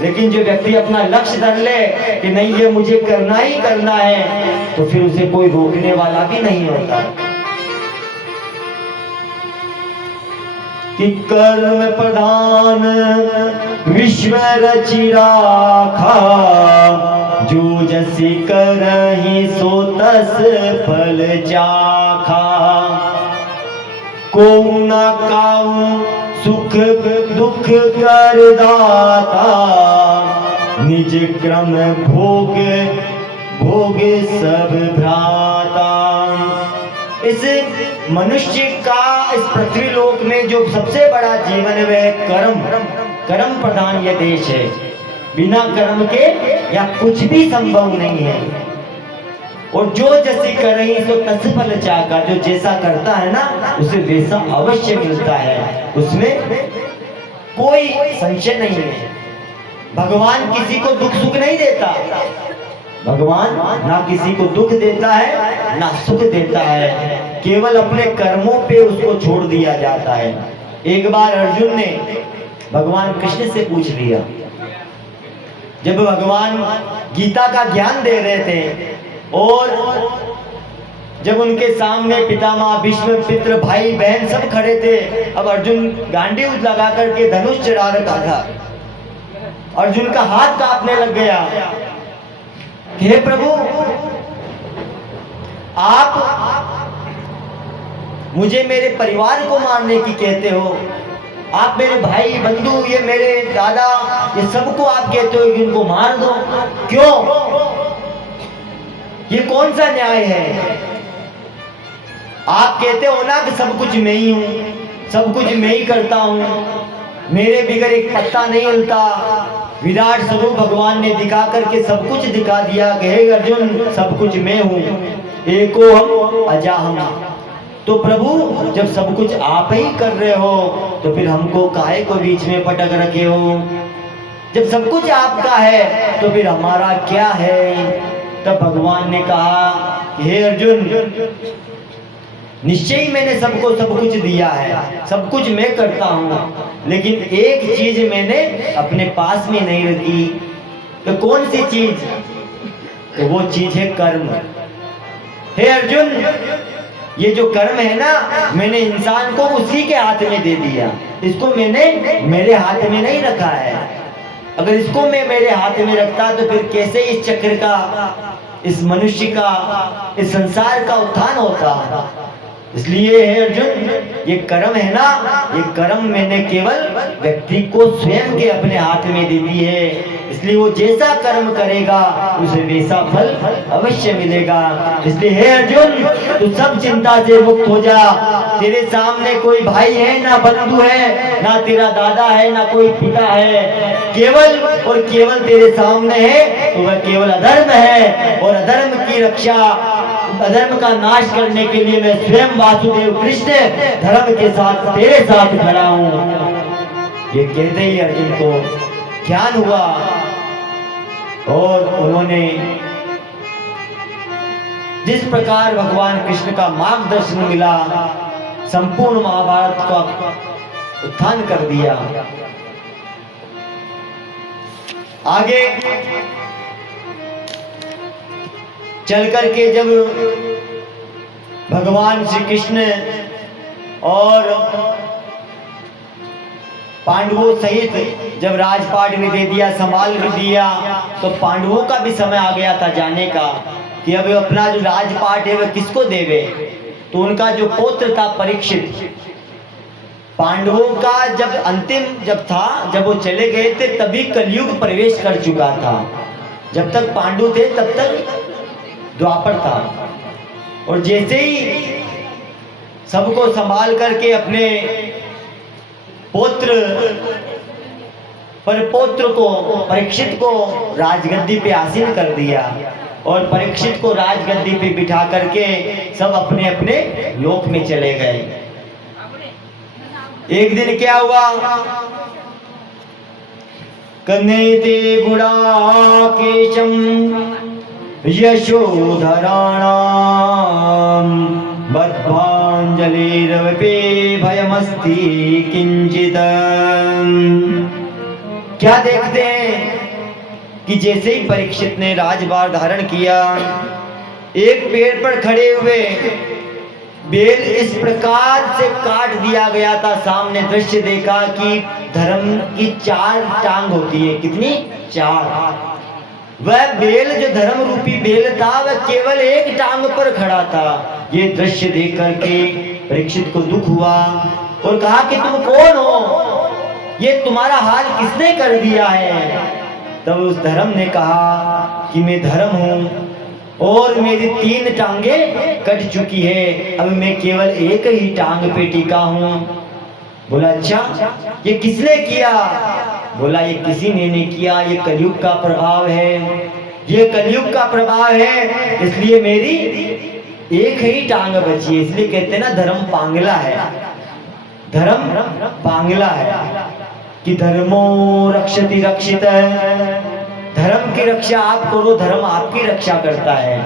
लेकिन जो व्यक्ति अपना लक्ष्य धर ले कि नहीं ये मुझे करना ही करना है, तो फिर उसे कोई रोकने वाला भी नहीं होता। कि कर्म प्रधान विश्व रचि राखा, जो जसी करहि सो तस फल चाखा। को न काऊ सुख दुख कर दाता, निज क्रम भोग भोग सब भ्राता। इस मनुष्य का इस पृथ्वी लोक में जो सबसे बड़ा जीवन है वह कर्म, कर्म प्रधान यह देश है। बिना कर्म के या कुछ भी संभव नहीं है। और जो जैसी कर रही सो तस फल चाका, जो जैसा करता है ना उसे वैसा अवश्य मिलता है, उसमें कोई संशय नहीं है। भगवान किसी को दुख सुख नहीं देता, भगवान ना किसी को दुख देता है ना सुख देता है, केवल अपने कर्मों पे उसको छोड़ दिया जाता है। एक बार अर्जुन ने भगवान कृष्ण से पूछ लिया, जब भगवान गीता का ज्ञान दे रहे थे और जब उनके सामने पितामह भीष्म पितृ भाई बहन सब खड़े थे, अब अर्जुन गांडीव लगा करके धनुष चढ़ा रखा था। अर्जुन का हाथ कांपने लग गया। हे प्रभु, आप मुझे मेरे परिवार को मारने की कहते हो, आप मेरे भाई बंधु ये मेरे दादा ये सबको आप कहते हो कि उनको मार दो, क्यों? ये कौन सा न्याय है? आप कहते हो ना कि सब कुछ मैं ही हूं, सब कुछ मैं ही करता हूं, मेरे बिगर एक पत्ता नहीं हिलता। विराट स्वरूप भगवान ने दिखा करके सब कुछ दिखा दिया कि हे अर्जुन सब कुछ मैं हूं, एको हम अजाहम। तो प्रभु जब सब कुछ आप ही कर रहे हो तो फिर हमको काहे को बीच में पटक रखे हो? जब सब कुछ आपका है तो फिर हमारा क्या है? तब भगवान ने कहा हे अर्जुन, निश्चय ही मैंने सबको सब कुछ दिया है, सब कुछ मैं करता हूं, लेकिन एक चीज मैंने अपने पास में नहीं रखी। तो कौन सी चीज? तो वो चीज है कर्म। हे अर्जुन, ये जो कर्म है ना, मैंने इंसान को उसी के हाथ में दे दिया, इसको मैंने मेरे हाथ में नहीं रखा है। अगर इसको मैं मेरे हाथ में रखता तो फिर कैसे इस चक्र का, इस मनुष्य का, इस संसार का उत्थान होता। इसलिए है अर्जुन, ये कर्म है ना, ये कर्म मैंने केवल व्यक्ति को स्वयं के अपने हाथ में दे दी है। इसलिए वो जैसा कर्म करेगा उसे वैसा फल अवश्य मिलेगा। इसलिए हे अर्जुन, तू सब चिंता से मुक्त हो जा। तेरे सामने कोई भाई है ना बंधु है, ना तेरा दादा है ना कोई पिता है, केवल और केवल तेरे सामने है तो वह केवल अधर्म है। और अधर्म की रक्षा, अधर्म का नाश करने के लिए मैं स्वयं वासुदेव कृष्ण धर्म के साथ तेरे साथ खड़ा हूं। ये कहते ही अर्जुन को ज्ञान हुआ और उन्होंने जिस प्रकार भगवान कृष्ण का मार्गदर्शन मिला, संपूर्ण महाभारत का उत्थान कर दिया। आगे चल करके जब भगवान श्री कृष्ण और पांडवों सहित जब राजपाट भी दे दिया, संभाल भी दिया, तो पांडवों का भी समय आ गया था जाने का कि अब अपना जो राजपाट है वह किसको देवे। तो उनका जो पुत्र था परीक्षित, पांडवों का जब अंतिम जब था, जब वो चले गए थे तभी कलयुग प्रवेश कर चुका था। जब तक पांडु थे तब तक द्वापर था। और जैसे ही सबको संभाल करके अपने पुत्र परपौत्र को, परीक्षित को राजगद्दी पे आसीन कर दिया और परीक्षित को राजगद्दी पे बिठा करके सब अपने अपने लोक में चले गए। एक दिन क्या हुआ, कन्नेते गुडाकेशम यशोधराणाम बद्धांजलिरवपि भयमस्ति किंचित। क्या देखते हैं कि जैसे ही परीक्षित ने राजभार धारण किया, एक पेड़ पर खड़े हुए बेल इस प्रकार से काट दिया गया था। सामने दृश्य देखा कि धर्म की 4 टांग होती है। कितनी? 4। वह बेल जो धर्म रूपी बेल था वह केवल एक टांग पर खड़ा था। ये दृश्य देख करके परीक्षित को दुख हुआ और कहा कि तुम कौन हो, ये तुम्हारा हाल किसने कर दिया है? तब उस धर्म ने कहा कि मैं धर्म हूं और मेरी 3 टांगे कट चुकी है, अब मैं केवल एक ही टांग पे टिका हूं। बोला अच्छा, ये किसने किया? बोला ये किसी ने नहीं किया, ये कलयुग का प्रभाव है, ये कलयुग का प्रभाव है, इसलिए मेरी एक ही टांग बची है। इसलिए कहते हैं ना धर्म पांगला है, धर्म पांगला है कि धर्मो रक्षति रक्षित। धर्म की रक्षा आप करो, धर्म आपकी रक्षा करता है।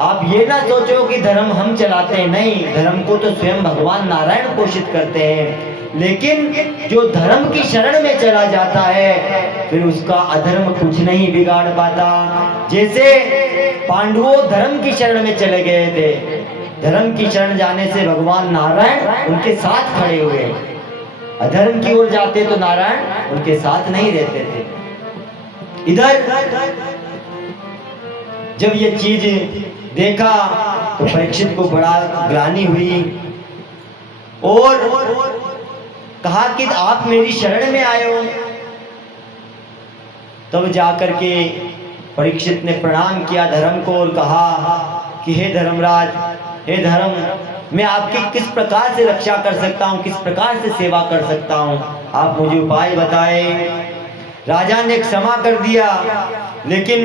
आप ये ना सोचो कि धर्म हम चलाते हैं, नहीं, धर्म को तो स्वयं भगवान नारायण पोषित करते हैं। लेकिन जो धर्म की शरण में चला जाता है फिर उसका अधर्म कुछ नहीं बिगाड़ पाता। जैसे पांडवों धर्म की शरण में चले गए थे, धर्म की शरण जाने से भगवान नारायण उनके साथ खड़े हुए। अधर्म की ओर जाते तो नारायण उनके साथ नहीं रहते थे। इधर जब ये चीज देखा तो परीक्षित को बड़ा ग्लानि हुई और कहा कि आप मेरी शरण में आए हो। तब जाकर के परीक्षित ने प्रणाम किया धर्म को और कहा कि हे धर्मराज, हे धर्म, मैं आपकी किस प्रकार से रक्षा कर सकता हूँ, किस प्रकार से सेवा कर सकता हूँ, आप मुझे उपाय बताए। राजा ने क्षमा कर दिया, लेकिन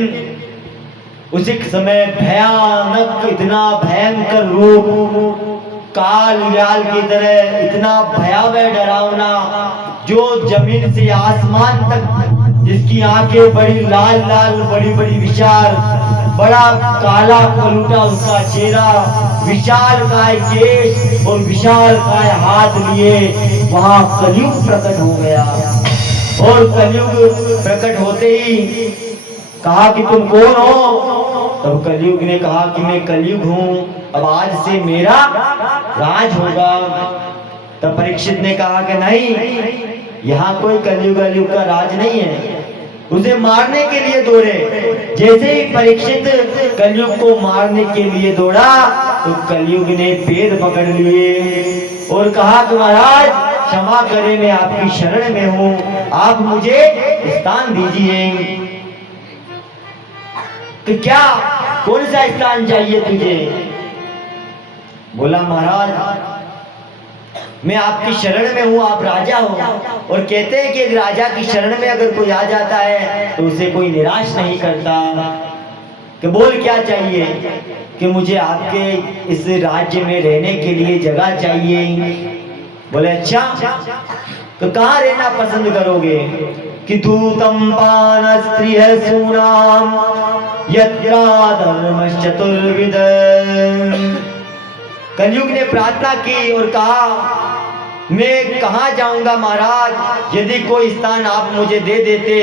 उसी समय भयानक, इतना भयंकर रूप काल व्याल की तरह, इतना भयावह डरावना, जो जमीन से आसमान तक, जिसकी आंखें बड़ी लाल लाल, बड़ी बड़ी विशाल, बड़ा काला पलूटा उसका चेहरा, विशाल काय केश और विशाल काय हाथ लिए वहां कलयुग प्रकट हो गया। और कलयुग प्रकट होते ही कहा कि तुम कौन हो? तब कलयुग ने कहा कि मैं कलयुग हूं, अब आज से मेरा राज होगा। तब परीक्षित ने कहा कि नहीं, यहाँ कोई कलयुग का राज नहीं है। उसे मारने के लिए दौड़े। जैसे ही परीक्षित कलयुग को मारने के लिए दौड़ा तो कलयुग ने पैर पकड़ लिए और कहा कि महाराज क्षमा करें, मैं आपकी शरण में हूँ, आप मुझे स्थान दीजिए। तो क्या, कौन सा स्थान चाहिए तुझे? बोला महाराज मैं आपकी शरण में हूँ, आप राजा हो, और कहते हैं कि एक राजा की शरण में अगर कोई आ जाता है तो उसे कोई निराश नहीं करता। कि बोल क्या चाहिए? कि मुझे आपके इस राज्य में रहने के लिए जगह चाहिए। बोले अच्छा, तो कहाँ रहना पसंद करोगे? कि दूतम पान स्त्रिय सूनाम यत्रा धर्म चतुर्विद। कलयुग ने प्रार्थना की और कहा मैं कहाँ जाऊंगा महाराज, यदि कोई स्थान आप मुझे दे देते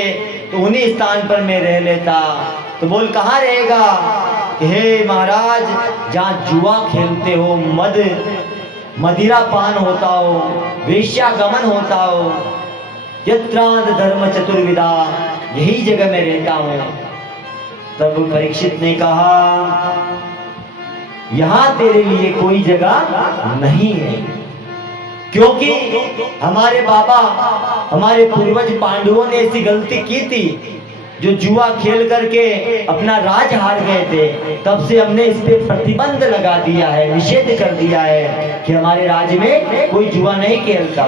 तो उन्हीं स्थान पर मैं रह लेता। तो बोल कहाँ रहेगा? हे महाराज, जहाँ जुआ खेलते हो, मदिरा पान होता हो, वेश्यागमन होता हो, यत्रांत धर्म चतुर्विदा, यही जगह में रहता हूँ। तब परीक्षित ने कहा यहाँ तेरे लिए कोई जगह नहीं है, क्योंकि हमारे बाबा, हमारे पूर्वज पांडवों ने ऐसी गलती की थी जो जुआ खेल करके अपना राज हार गए थे। तब से हमने इस पे प्रतिबंध लगा दिया है, निषेध कर दिया है कि हमारे राज्य में कोई जुआ नहीं खेलता,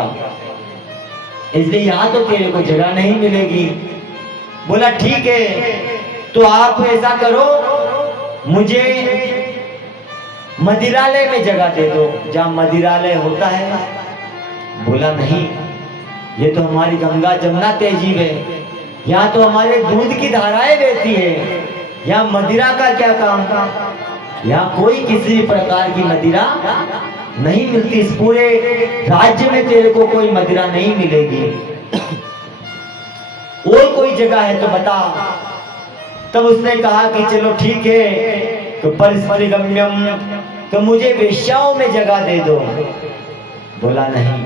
इसलिए यहाँ तो तेरे को जगह नहीं मिलेगी। बोला ठीक है, तो आप ऐसा करो, मुझे मदिरालय में जगह दे दो, जहाँ मदिरालय होता है। बोला नहीं, ये तो हमारी गंगा जमुना तहजीब है, यहाँ तो हमारे दूध की धाराएं बहती है, यहाँ मदिरा का क्या काम? यहाँ कोई किसी भी प्रकार की मदिरा नहीं मिलती। इस पूरे राज्य में तेरे को कोई मदिरा नहीं मिलेगी। और कोई जगह है तो बता। तब उसने कहा कि चलो ठीक है, तो परिस्थिति गम्यम, तो मुझे वेश्याओं में जगह दे दो। बोला नहीं,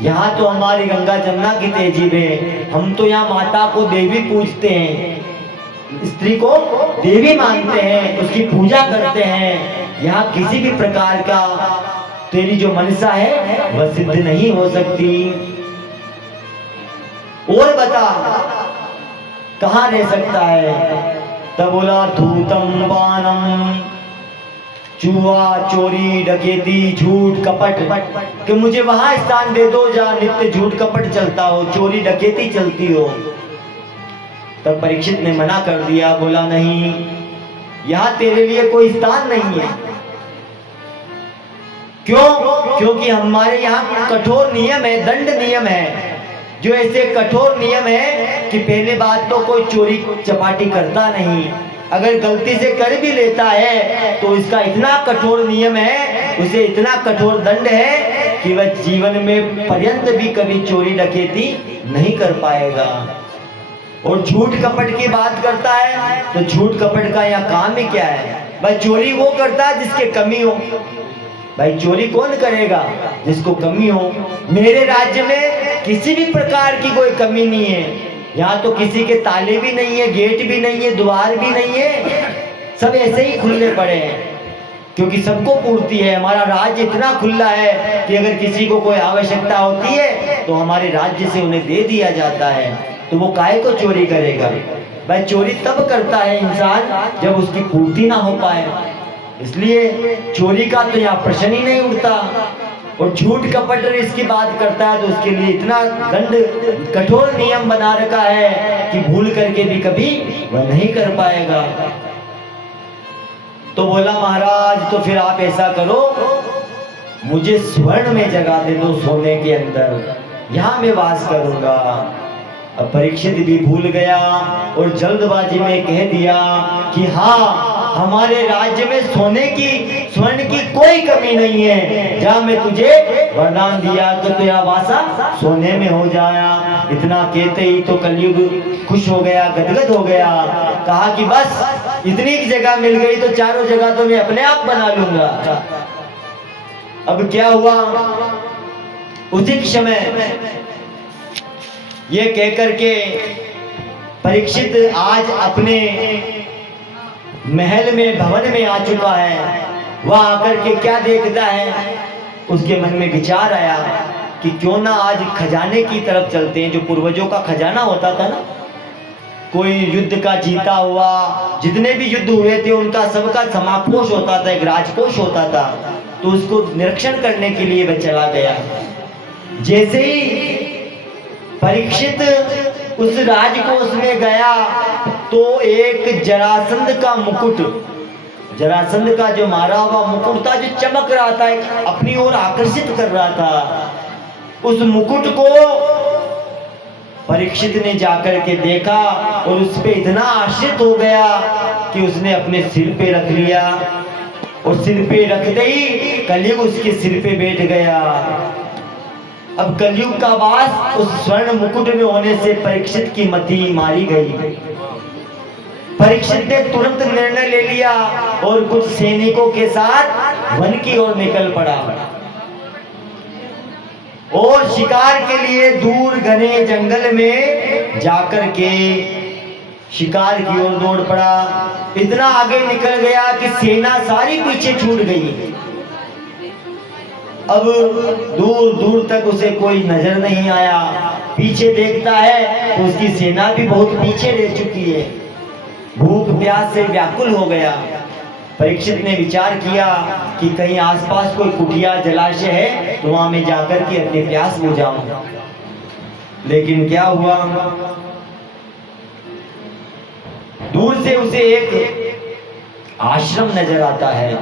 यहाँ तो हमारी गंगा जमुना की तहजीब है, हम तो यहाँ माता को देवी पूजते हैं, स्त्री को देवी मानते हैं, उसकी पूजा करते हैं। यहाँ किसी भी प्रकार का तेरी जो मनसा है वह सिद्ध नहीं हो सकती। और बता कहाँ रह सकता है? तब बोला धूतम पानम, चूहा, चोरी, डकैती, झूठ, कपट, कि मुझे वहां स्थान दे दो जहां नित्य झूठ कपट चलता हो, चोरी डकैती चलती हो। तब परीक्षित ने मना कर दिया, बोला नहीं, यहां तेरे लिए कोई स्थान नहीं है। क्यों? क्योंकि हमारे यहाँ कठोर नियम है, दंड नियम है, जो ऐसे कठोर नियम है कि पहले बात तो कोई चोरी चपाटी करता नहीं, अगर गलती से कर भी लेता है तो इसका इतना कठोर नियम है, उसे इतना कठोर दंड है कि वह जीवन में पर्यंत भी कभी चोरी डकैती नहीं कर पाएगा। और झूठ कपट की बात करता है तो झूठ कपट का यहाँ काम ही क्या है? भाई चोरी वो करता है जिसके कमी हो। भाई चोरी कौन करेगा? जिसको कमी हो। मेरे राज्य में किसी भी प्रकार की कोई कमी नहीं है। यहाँ तो किसी के ताले भी नहीं है, गेट भी नहीं है, द्वार भी नहीं है, सब ऐसे ही खुले पड़े हैं, क्योंकि सबको पूर्ति है। हमारा राज्य इतना खुला है कि अगर किसी को कोई आवश्यकता होती है तो हमारे राज्य से उन्हें दे दिया जाता है, तो वो काहे को चोरी करेगा? भाई चोरी तब करता है इंसान जब उसकी पूर्ति ना हो पाए, इसलिए चोरी का तो यहाँ प्रश्न ही नहीं उठता। और झूठ कपट इसकी बात करता है तो उसके लिए इतना दंड कठोर नियम बना रखा है कि भूल करके भी कभी वह नहीं कर पाएगा। तो बोला महाराज तो फिर आप ऐसा करो, मुझे स्वर्ण में जगह दे दो, सोने के अंदर, यहाँ मैं वास करूंगा। अब परीक्षित भी भूल गया और जल्दबाजी में कह दिया कि हाँ, हमारे राज्य में सोने की, स्वर्ण की कोई कमी नहीं है, जहाँ मैं तुझे वरदान दिया तो तेरा वासा सोने में हो जाया। इतना कहते ही तो कलयुग खुश हो गया, गदगद हो गया, कहा कि बस इतनी जगह मिल गई तो चारों जगह तो मैं अपने आप बना लूंगा। अब क्या हुआ? उचित समय ये कहकर के परीक्षित आज अपने महल में, भवन में आ चुका है। वह आकर के क्या देखता है, उसके मन में विचार आया कि क्यों ना आज खजाने की तरफ चलते हैं। जो पूर्वजों का खजाना होता था ना, कोई युद्ध का जीता हुआ, जितने भी युद्ध हुए थे उनका सबका समाकोष होता था, एक राजकोष होता था, तो उसको निरीक्षण करने के लिए वह चला गया। जैसे ही परीक्षित उस राजकोष में गया तो एक जरासंध का मुकुट, जरासंध का जो मारा हुआ मुकुट था, जो चमक रहा था, अपनी ओर आकर्षित कर रहा था, उस मुकुट को परीक्षित ने जाकर के देखा और उस पे इतना आश्रित हो गया कि उसने अपने सिर पे रख लिया। और सिर पे रखते ही कलयुग उसके सिर पे बैठ गया। अब कलयुग का वास उस स्वर्ण मुकुट में होने से परीक्षित की मति मारी गई। परीक्षित ने तुरंत निर्णय ले लिया और कुछ सैनिकों के साथ वन की ओर निकल पड़ा और शिकार के लिए दूर घने जंगल में जाकर के शिकार की ओर दौड़ पड़ा। इतना आगे निकल गया कि सेना सारी पीछे छूट गई। अब दूर दूर तक उसे कोई नजर नहीं आया। पीछे देखता है तो उसकी सेना भी बहुत पीछे रह चुकी है। भूख प्यास से व्याकुल हो गया। परीक्षित ने विचार किया कि कहीं आसपास कोई कुटिया जलाशय है तो वहां में जाकर के अपनी प्यास बुझाऊं। लेकिन क्या हुआ, दूर से उसे एक आश्रम नजर आता है।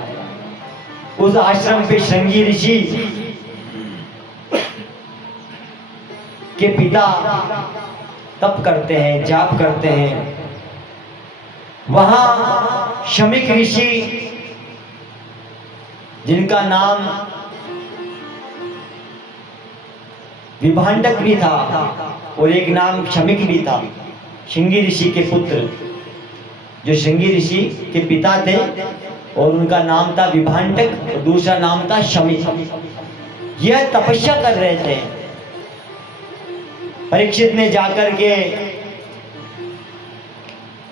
उस आश्रम पे श्रृंगी ऋषि के पिता तप करते हैं, जाप करते हैं। वहां शमिक ऋषि जिनका नाम विभांडक भी था और एक नाम शमिक भी था, श्रृंगी ऋषि के पुत्र, जो श्रृंगी ऋषि के पिता थे, और उनका नाम था विभांडक और दूसरा नाम था शमिक। यह तपस्या कर रहे थे। परीक्षित ने जाकर के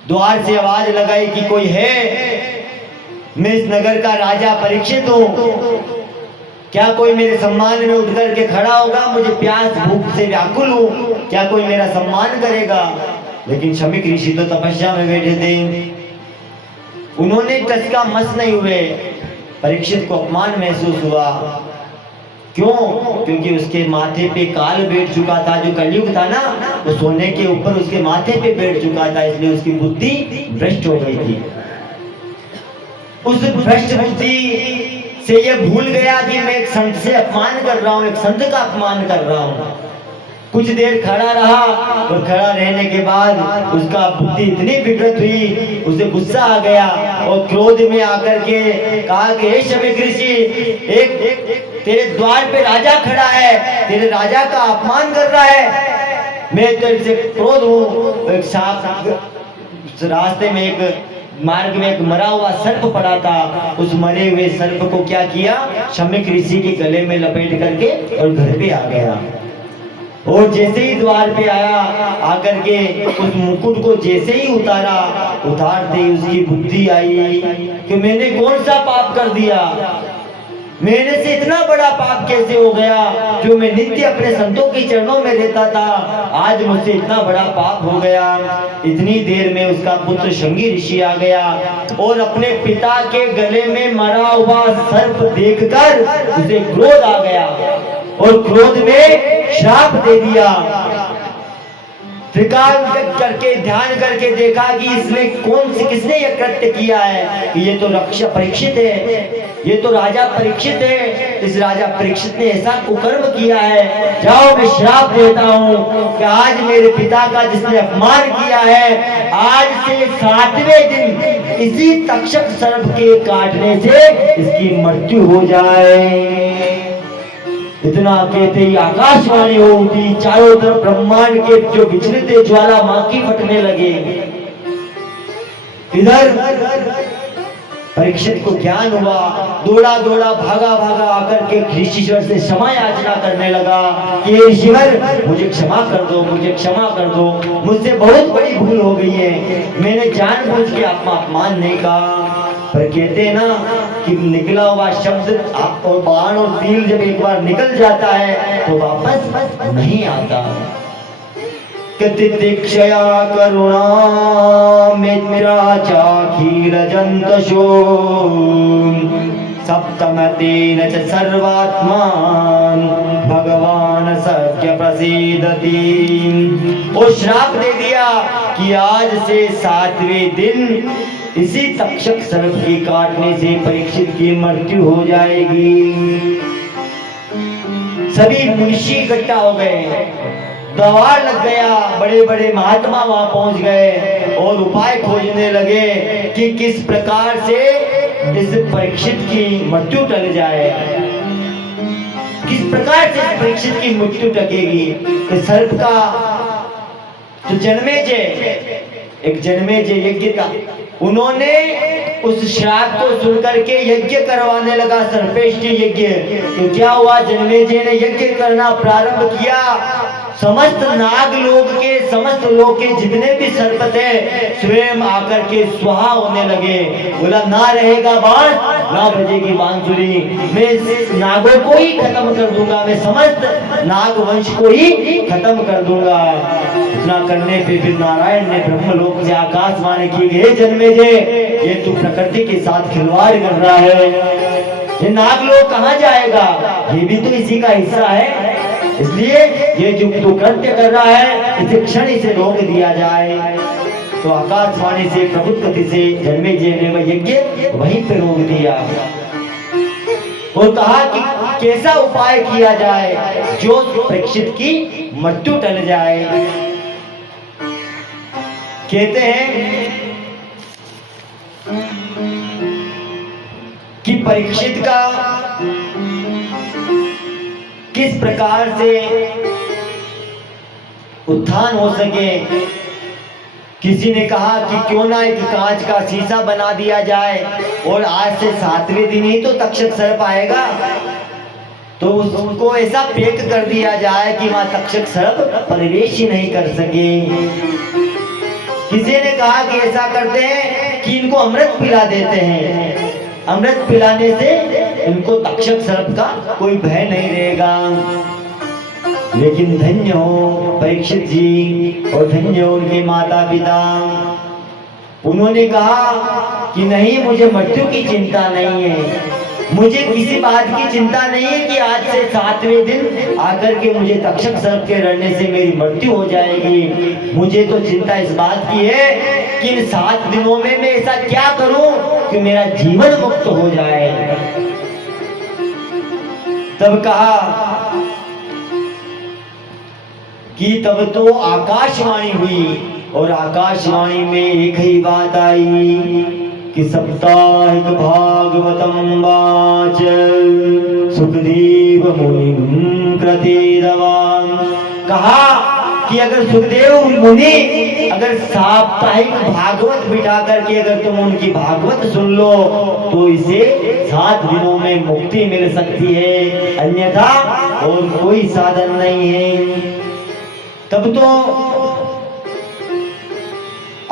द्वार से आवाज लगाई कि कोई है? मैं इस नगर का राजा परीक्षित हूं, क्या कोई मेरे सम्मान में उठ करके खड़ा होगा? मुझे प्यास भूख से व्याकुल हूं, क्या कोई मेरा सम्मान करेगा? लेकिन शमिक ऋषि तो तपस्या में बैठे थे, उन्होंने टसका मस नहीं हुए। परीक्षित को अपमान महसूस हुआ। क्यों? क्योंकि उसके माथे पे काल बैठ चुका था, जो कलयुग था ना, वो सोने के ऊपर उसके माथे पे बैठ चुका था, इसलिए उसकी बुद्धि भ्रष्ट हो गई थी। उस भ्रष्ट बुद्धि से ये भूल गया कि मैं एक संत से अपमान कर रहा हूँ, एक संत का अपमान कर रहा हूँ। कुछ देर खड़ा रहा और खड़ा रहने के बाद उसका बुद्धि इतनी विकृत हुई, उसे गुस्सा आ गया और क्रोध में आकर के कहा कि हे शमिक ऋषि, एक तेरे द्वार पे राजा खड़ा है, तेरे राजा का अपमान कर रहा है, मैं तेरे से क्रोध हूँ। एक सांप रास्ते में, एक मार्ग में एक मरा हुआ सर्प पड़ा था, उस मरे हुए सर्प को क्या किया, शमिक ऋषि के गले में लपेट करके और घर पे आ गया। और जैसे ही द्वार पे आया, आकर के उस मुकुट को जैसे ही उतारा, उतारते ही उसकी बुद्धि आई कि मैंने कौन सा पाप कर दिया, मेरे से इतना बड़ा पाप कैसे हो गया? जो मैं नित्य अपने संतों के चरणों में रहता था, आज मुझसे इतना बड़ा पाप हो गया। इतनी देर में उसका पुत्र श्रृंगी ऋषि आ गया और अपने पिता के गले में मरा हुआ सर्प देखकर उसे क्रोध आ गया और क्रोध में श्राप दे दिया। त्रिकाल करके ध्यान करके देखा कि इसमें किसने यह कृत्य किया है, कि ये तो रक्षा परीक्षित है, ये तो राजा परीक्षित है। इस राजा परीक्षित ने ऐसा कुकर्म किया है, जाओ मैं श्राप देता हूँ कि आज मेरे पिता का जिसने अपमान किया है, आज से 7वें दिन इसी तक्षक सर्प के काटने से इसकी मृत्यु हो जाए। इतना कहते ही आकाशवाणी हो उठी, चारों तरफ ब्रह्मांड के जो विचलित ज्वालामुखी फटने लगे। इधर परीक्षित को ज्ञान हुआ, दौड़ा दौड़ा भागा भागा आकर के ऋषिवर से क्षमा याचना करने लगा कि हे ऋषिवर, मुझे क्षमा कर दो, मुझे क्षमा कर दो, मुझसे बहुत बड़ी भूल हो गई है, मैंने जानबूझ के आपका अपमान नहीं कहा। पर कहते हैं ना कि निकला हुआ शब्द और बाण और तीर जब एक बार निकल जाता है तो वापस नहीं आता। तितिक्षया करुणा मित्रा चाखीरजन्तशो सप्तमतेन च सर्वात्मा भगवान सत्य प्रसीदति। वो श्राप दे दिया कि आज से 7वें दिन इसी तक्षक सर्प के काटने से परीक्षित की मृत्यु हो जाएगी। सभी मुनिषि इकट्ठा हो गए, दवार लग गया, बड़े बड़े महात्मा वहां पहुंच गए और उपाय खोजने लगे कि किस प्रकार से इस परीक्षित की मृत्यु टल जाए, किस प्रकार से इस परीक्षित की मृत्यु टकेगी। कि सर्प का जो जन्मेजय, एक जन्मेजय यज्ञ था, उन्होंने उस श्राप को सुनकर के यज्ञ करवाने लगा, सर्पेष्टि यज्ञ। तो क्या हुआ, जन्मेजय ने यज्ञ करना प्रारंभ किया। समस्त नाग लोग के, समस्त लोग के जितने भी सर्प थे स्वयं आकर के स्वाहा होने लगे। बोला ना रहेगा बाण, ना बजेगी बांसुरी, मैं इस नागों को ही खत्म कर दूंगा, मैं समस्त नाग वंश को ही खत्म कर दूंगा। इतना करने पे फिर नारायण ने ब्रह्मलोक से आकाशवाणी की, हे जन्मेजय, ये तू प्रकृति के साथ खिलवाड़ कर रहा है, ये नागलोक कहाँ जाएगा, ये भी तो इसी का हिस्सा है, इसलिए ये जो तू कृत्य कर रहा है इसे क्षण से रोक दिया जाए। तो आकाशवाणी से प्रभुत गति से जन्मेजय ने वह यज्ञ वहीं पे रोक दिया और कहा कि कैसा उपाय किया जाए जो परीक्षित की मृत्यु टल जाए। कहते हैं कि परीक्षित का किस प्रकार से उत्थान हो सके। किसी ने कहा कि क्यों ना एक कांच का शीशा बना दिया जाए और आज से 7वें दिन ही तो तक्षक सर्प आएगा, तो उसको ऐसा पैक कर दिया जाए कि वहां तक्षक सर्प प्रवेश ही नहीं कर सके। किसी ने कहा कि ऐसा करते हैं कि इनको अमृत पिला देते हैं, अमृत पिलाने से इनको तक्षक सर्प का कोई भय नहीं रहेगा। लेकिन धन्य हो परीक्षित जी और धन्य हो उनके माता पिता, उन्होंने कहा कि नहीं, मुझे मृत्यु की चिंता नहीं है, मुझे किसी बात की चिंता नहीं है कि आज से 7वें दिन आकर के मुझे तक्षक सर्प के लड़ने से मेरी मृत्यु हो जाएगी। मुझे तो चिंता इस बात की है कि इन 7 दिनों में मैं ऐसा क्या करूं कि मेरा जीवन मुक्त हो जाए। तब कहा कि तब तो आकाशवाणी हुई और आकाशवाणी में एक ही बात आई कि सप्ताहिक भागवतम वाच सुखदेव मुनिं कृतेदवान्। कहा कि अगर सुखदेव मुनि अगर साप्ताहिक भागवत बिठा करके अगर तुम उनकी भागवत सुन लो तो इसे 7 दिनों में मुक्ति मिल सकती है, अन्यथा और कोई साधन नहीं है। तब तो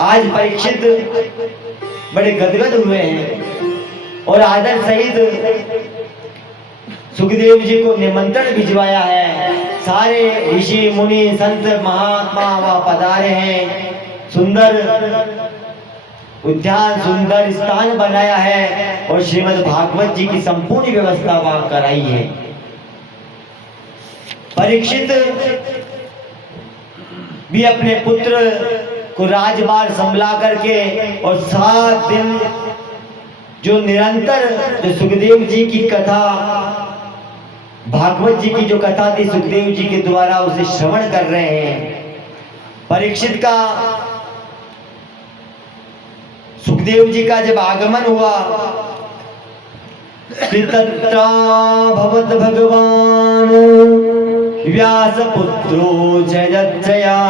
आज परीक्षित बड़े गदगद हुए हैं और आदर सहित सुखदेव जी को निमंत्रण भिजवाया है। सारे ऋषि मुनि संत महात्मा वहां पधारे हैं, सुंदर उद्यान सुंदर स्थान बनाया है और श्रीमद् भागवत जी की संपूर्ण व्यवस्था वहां कराई है। परीक्षित भी अपने पुत्र को राजबार संभला करके और 7 दिन जो निरंतर जो सुखदेव जी की कथा, भागवत जी की जो कथा थी सुखदेव जी के द्वारा उसे श्रवण कर रहे हैं। परीक्षित का सुखदेव जी का जब आगमन हुआ तत्रा भवत भगवान व्यासपुत्रो जयजया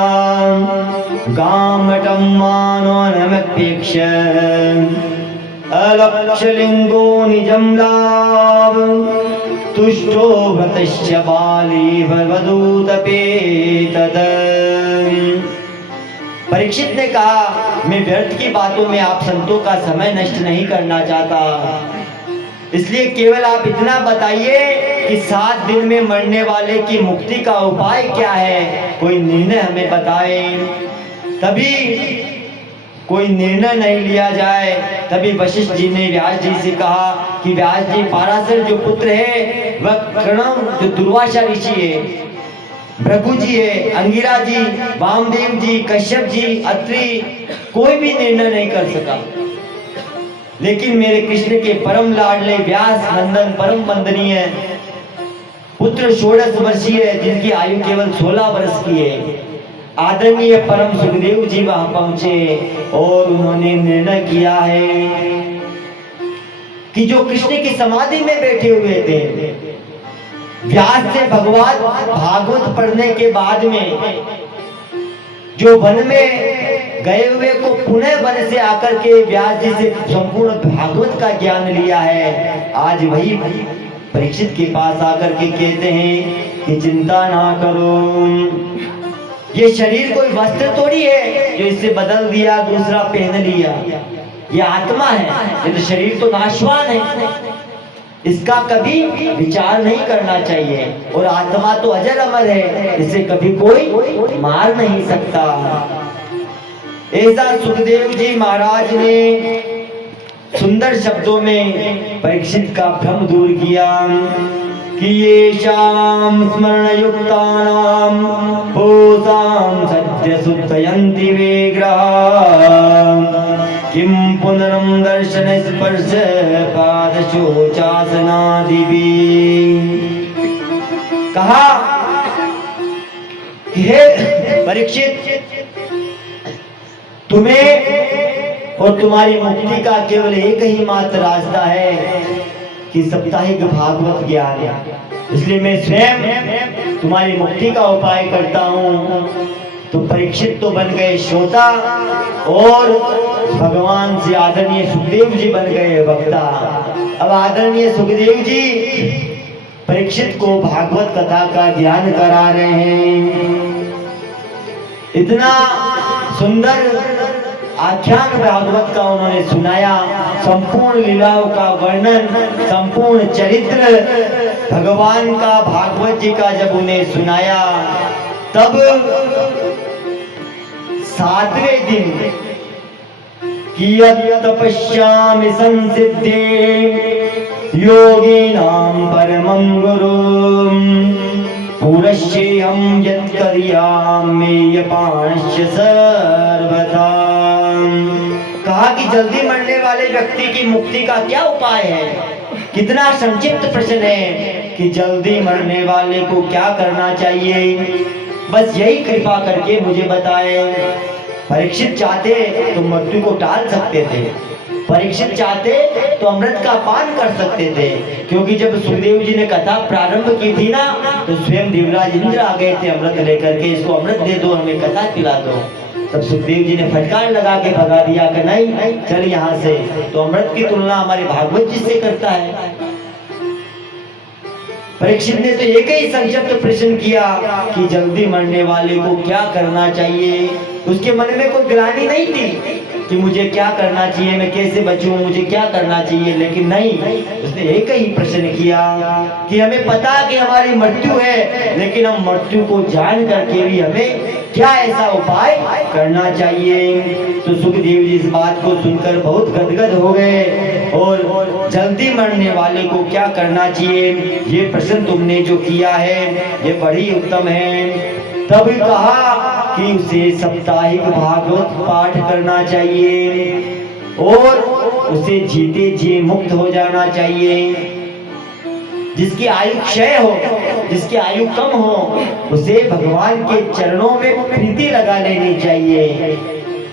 गामटं मानवनमपेक्ष अलक्षलिंगो निजं लाभ तुष्टो भतश्च बाली भवदूतपेतद। परीक्षित ने कहा, मैं व्यर्थ की बातों में आप संतों का समय नष्ट नहीं करना चाहता, इसलिए केवल आप इतना बताइए कि 7 दिन में मरने वाले की मुक्ति का उपाय क्या है, कोई निर्णय हमें बताए। तभी कोई निर्णय नहीं लिया जाए। तभी वशिष्ठ जी ने व्यास जी से कहा कि व्यास जी, पाराशर जो पुत्र है वह कर्णम जो दुर्वासा ऋषि है, भृगु जी है, अंगिरा जी, वामदेव जी, कश्यप जी, अत्रि, कोई भी निर्णय नहीं कर सका। लेकिन मेरे कृष्ण के परम लाडले व्यास नंदन परम वंदनीय पुत्र 16 वर्षीय जिनकी आयु केवल 16 वर्ष की है, आदरणीय परम सुखदेव जी वहां पहुंचे और उन्होंने निर्णय किया है कि जो कृष्ण की समाधि में बैठे हुए थे, व्यास से भगवान भागवत पढ़ने के बाद में जो वन में गए हुए को पुनः वन से आकर के व्यास जी से संपूर्ण भागवत का ज्ञान लिया है, आज वही परीक्षित के पास आकर के कहते हैं कि चिंता ना करो, ये शरीर कोई वस्त्र थोड़ी है जो इससे बदल दिया दूसरा पहन लिया, ये आत्मा है, ये तो शरीर तो नाशवान है, इसका कभी विचार नहीं करना चाहिए। और आत्मा तो अजर अमर है, इसे कभी कोई मार नहीं सकता। ऐसा सुखदेव जी महाराज ने सुंदर शब्दों में परीक्षित का भ्रम दूर किया कि ये शाम स्मरण युक्तानाम भूताम सद्य सुतयन्ति विग्रह किम पुनरम दर्शन स्पर्श पाद शोचासनादिवी। कहा कि हे परीक्षित, तुम्हें और तुम्हारी मुक्ति का केवल एक ही मात्र रास्ता है कि साप्ताहिक भागवत ज्ञान, इसलिए मैं स्वयं तुम्हारी मुक्ति का उपाय करता हूँ। तो परीक्षित तो बन गए श्रोता और भगवान से आदरणीय सुखदेव जी बन गए वक्ता। अब आदरणीय सुखदेव जी परीक्षित को भागवत कथा का ज्ञान करा रहे हैं। इतना सुंदर आख्यान भागवत का उन्होंने सुनाया, संपूर्ण लीलाओं का वर्णन, संपूर्ण चरित्र भगवान का भागवत जी का जब उन्हें सुनाया, तब 7वें दिन कियत् तपस्यामि संसिद्धे योगिनां परमं गुरुं पुरस्येऽहं यत् कर्यामि यपांश्च सर्वथा। कहा कि जल्दी मरने वाले व्यक्ति की मुक्ति का क्या उपाय है। कितना संक्षिप्त प्रश्न है कि जल्दी मरने वाले को क्या करना चाहिए, बस यही कृपा करके मुझे बताएं। परीक्षित चाहते तो मृत्यु को टाल सकते थे, परीक्षित चाहते तो अमृत का पान कर सकते थे, क्योंकि जब सुखदेव जी ने कथा प्रारंभ की थी ना, तो स्वयं देवराज इंद्र आ गए थे अमृत लेकर के, इसको अमृत दे दो, हमें कथा पिला दो। तब सुखदेव जी ने फटकार लगा के भगा दिया कि नहीं चल यहाँ से, तो अमृत की तुलना हमारे भागवत जी से करता है। परीक्षित ने तो एक ही संक्षिप्त प्रश्न किया कि जल्दी मरने वाले को क्या करना चाहिए। उसके मन में कोई ग्लानि नहीं थी कि मुझे क्या करना चाहिए, मैं कैसे बचूं, मुझे क्या करना चाहिए, लेकिन नहीं, उसने एक ही प्रश्न किया कि हमें पता कि हमारी मृत्यु है, लेकिन हम मृत्यु को जान करके भी हमें क्या ऐसा उपाय करना चाहिए। तो सुखदेव जी इस बात को सुनकर बहुत गदगद हो गए और जल्दी मरने वाले को क्या करना चाहिए, ये प्रश्न तुमने जो किया है ये बड़ी उत्तम है। तब कहा कि उसे साप्ताहिक भागवत पाठ करना चाहिए और उसे जीते जी मुक्त हो जाना चाहिए। जिसकी आयु क्षय हो, जिसकी आयु कम हो, उसे भगवान के चरणों में प्रीति लगा लेनी चाहिए।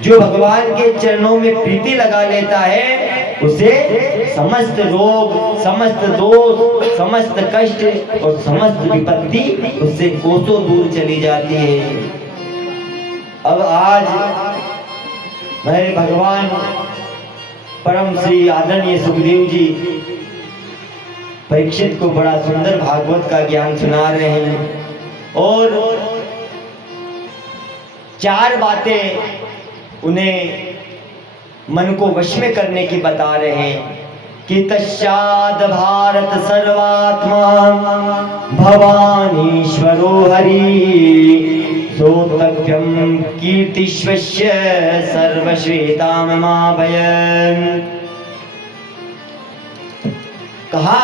जो भगवान के चरणों में प्रीति लगा लेता है उसे समस्त रोग, समस्त दोष, समस्त कष्ट और समस्त विपत्ति उससे कोसों दूर चली जाती है। अब आज मेरे भगवान परम श्री आदरणीय सुखदेव जी परीक्षित को बड़ा सुंदर भागवत का ज्ञान सुना रहे हैं और 4 बातें उन्हें मन को वश में करने की बता रहे हैं कि तस्याद भारत सर्वात्मा भवानीश्वरो हरि सोतभ्यं कीर्तिश्वस्य सर्वश्वेताममाभयम्। कहा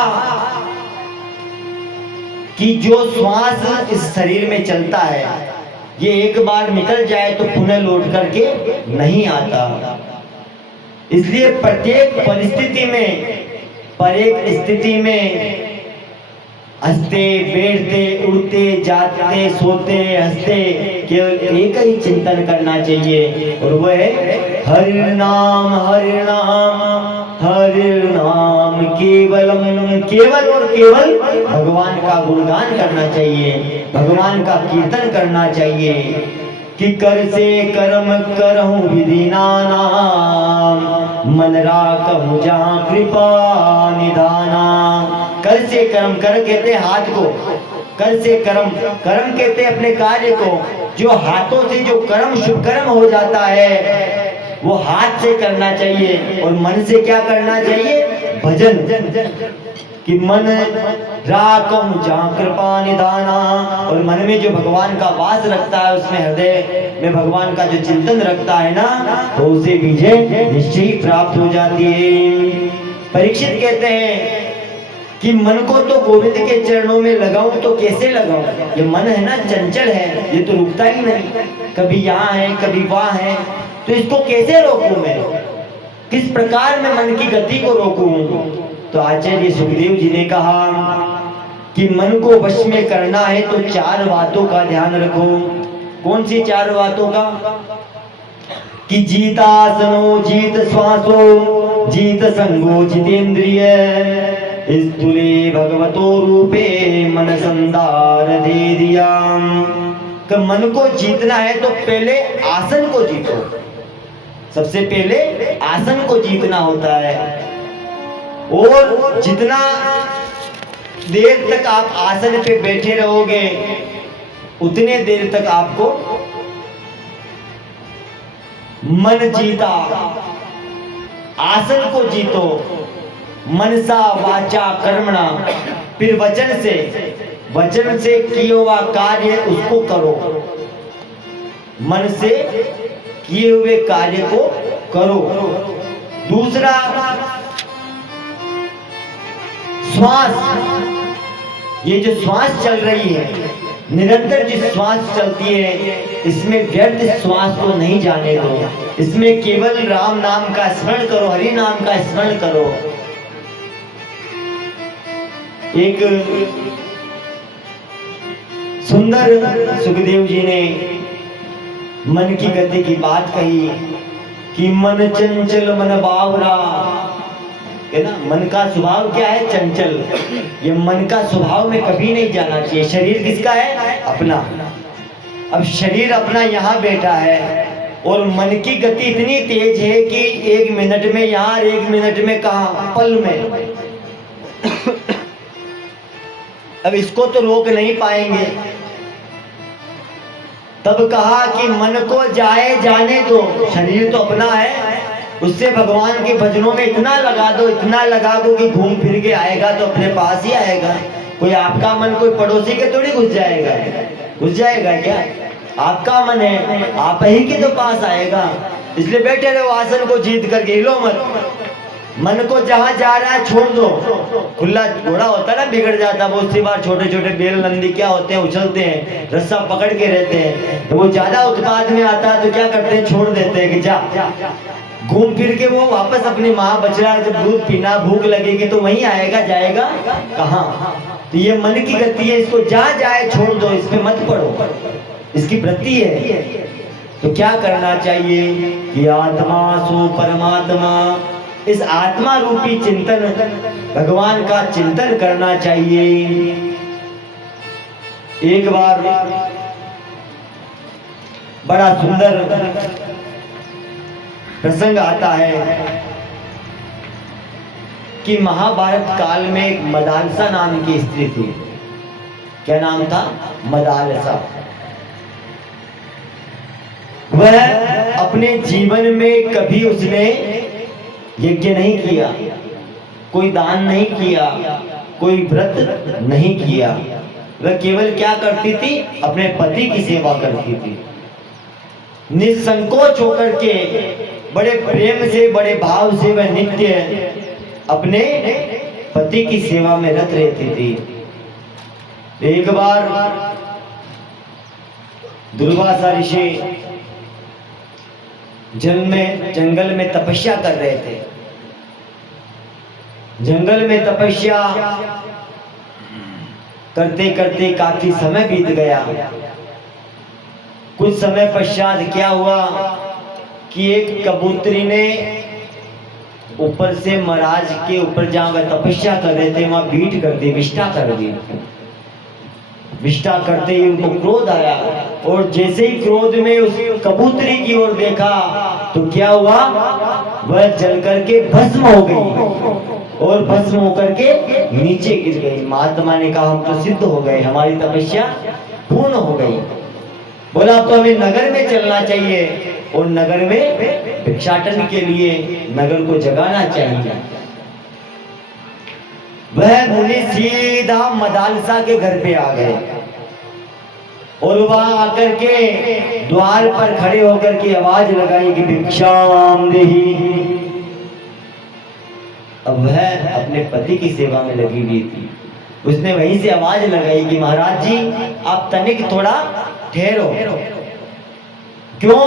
कि जो श्वास इस शरीर में चलता है ये एक बार निकल जाए तो पुनः लौट करके नहीं आता, इसलिए प्रत्येक परिस्थिति में, पर एक स्थिति में हंसते बैठते उड़ते जाते सोते हंसते केवल एक ही चिंतन करना चाहिए और वह है हरि नाम हरि नाम हरि नाम केवलम। केवल और केवल भगवान का गुणगान करना चाहिए, भगवान का कीर्तन करना चाहिए कि कर से कर्म करहूं विधि नाना मन राखहूं जहां कृपा निधाना। कर से कर्म, कर कहते हाथ को, कर से कर्म, कर्म कहते अपने कार्य को। जो हाथों से जो कर्म शुभ कर्म हो जाता है वो हाथ से करना चाहिए और मन से क्या करना चाहिए, भजन। कि मन राखहूं जहां कृपा निधाना, और मन में जो भगवान का वास रखता है उसमें हृदय में भगवान का जो चिंतन रखता है ना, तो उसे विजय निश्चय ही प्राप्त हो जाती है। परीक्षित कहते हैं कि मन को तो गोविंद के चरणों में लगाऊं तो कैसे लगाऊं, ये मन है ना चंचल है, ये तो रुकता ही नहीं, कभी यहाँ है कभी वहाँ है, तो इसको कैसे रोकूं मैं, किस प्रकार मैं मन की गति को रोकूं। तो आचार्य सुखदेव जी ने कहा कि मन को वश में करना है तो 4 बातों का ध्यान रखो। कौन सी 4 बातों का? कि जीतासनो जीत श्वासो जीत संगो जितेंद्रिय स्थूले भगवतो रूपे मन संदार दे दिया। कि मन को जीतना है तो पहले आसन को जीतो, सबसे पहले आसन को जीतना होता है। और जितना देर तक आप आसन पे बैठे रहोगे उतने देर तक आपको मन जीता। आसन को जीतो, मनसा वाचा कर्मणा, फिर वचन से किया हुआ कार्य उसको करो, मन से किए हुए कार्य को करो। दूसरा श्वास, ये जो श्वास चल रही है, निरंतर जो श्वास चलती है, इसमें व्यर्थ श्वास को नहीं जाने दो। इसमें केवल राम नाम का स्मरण करो, हरि नाम का स्मरण करो। एक सुंदर सुखदेव जी ने मन की गति की बात कही कि मन चंचल मन बावरा, है ना। मन का स्वभाव क्या है? चंचल। ये मन का स्वभाव में कभी नहीं जाना चाहिए। शरीर किसका है? अपना। अब शरीर अपना यहाँ बैठा है और मन की गति इतनी तेज है कि 1 मिनट में यहाँ, 1 मिनट में कहाँ, पल में। अब इसको तो रोक नहीं पाएंगे। तब कहा कि मन को जाए जाने दो, शरीर तो अपना है, उससे भगवान के भजनों में इतना लगा दो, इतना लगा दो कि घूम फिर के आएगा तो अपने पास ही आएगा। कोई आपका मन कोई पड़ोसी के थोड़ी घुस जाएगा क्या? आपका मन है, आप ही के तो पास आएगा। इसलिए बैठे रहो आसन को जीत करके, हिलो मत। मन को जहां जा रहा है छोड़ दो। खुला घोड़ा होता है ना, बिगड़ जाता। बहुत सी बार छोटे छोटे बैल नंदी क्या होते हैं, उछलते हैं, रस्सा पकड़ के रहते हैं। तो वो ज्यादा उत्पाद में आता है तो क्या करते हैं, छोड़ देते हैं कि जा। घूम फिर के वो वापस अपनी माँ बछड़ा जब दूध पीना, भूख लगेगी तो वहीं आएगा, जाएगा कहाँ? तो ये मन की गति है, इसको जहाँ जाए छोड़ दो, इस पे मत पड़ो, इसकी वृत्ति है। तो क्या करना चाहिए कि आत्मा सो परमात्मा, इस आत्मा रूपी चिंतन, भगवान का चिंतन करना चाहिए। एक बार बड़ा सुंदर प्रसंग आता है कि महाभारत काल में एक मदालसा नाम की स्त्री थी। क्या नाम था? मदालसा। वह अपने जीवन में कभी उसने यज्ञ नहीं किया, कोई दान नहीं किया, कोई व्रत नहीं किया। वह केवल क्या करती थी? अपने पति की सेवा करती थी। निसंकोच होकर के बड़े प्रेम से, बड़े भाव से वह नित्य अपने पति की सेवा में रत रहती थी। एक बार दुर्वासा ऋषि जंगल में तपस्या कर रहे थे। जंगल में तपस्या करते करते काफी समय बीत गया। कुछ समय पश्चात क्या हुआ कि एक कबूतरी ने ऊपर से महाराज के ऊपर जहां वह तपस्या कर रहे थे वहां बीट कर दी, विष्ठा कर दी। विष्ठा करते ही उनको क्रोध आया और जैसे ही क्रोध में उस कबूतरी की ओर देखा तो क्या हुआ? वह जल करके भस्म हो गई और भस्म होकर के नीचे गिर गई। महात्मा ने कहा हम तो सिद्ध हो गए, हमारी तपस्या पूर्ण हो गई। बोला तो हमें नगर में चलना चाहिए और नगर में भिक्षाटन के लिए नगर को जगाना चाहिए। वह मुनि सीधा मदालसा के घर पे आ गए और वहां आकर के द्वार पर खड़े होकर के आवाज लगाई कि भिक्षाम देहि। अब वह अपने पति की सेवा में लगी हुई थी। उसने वहीं से आवाज लगाई कि महाराज जी आप तनिक थोड़ा ठहरो। क्यों?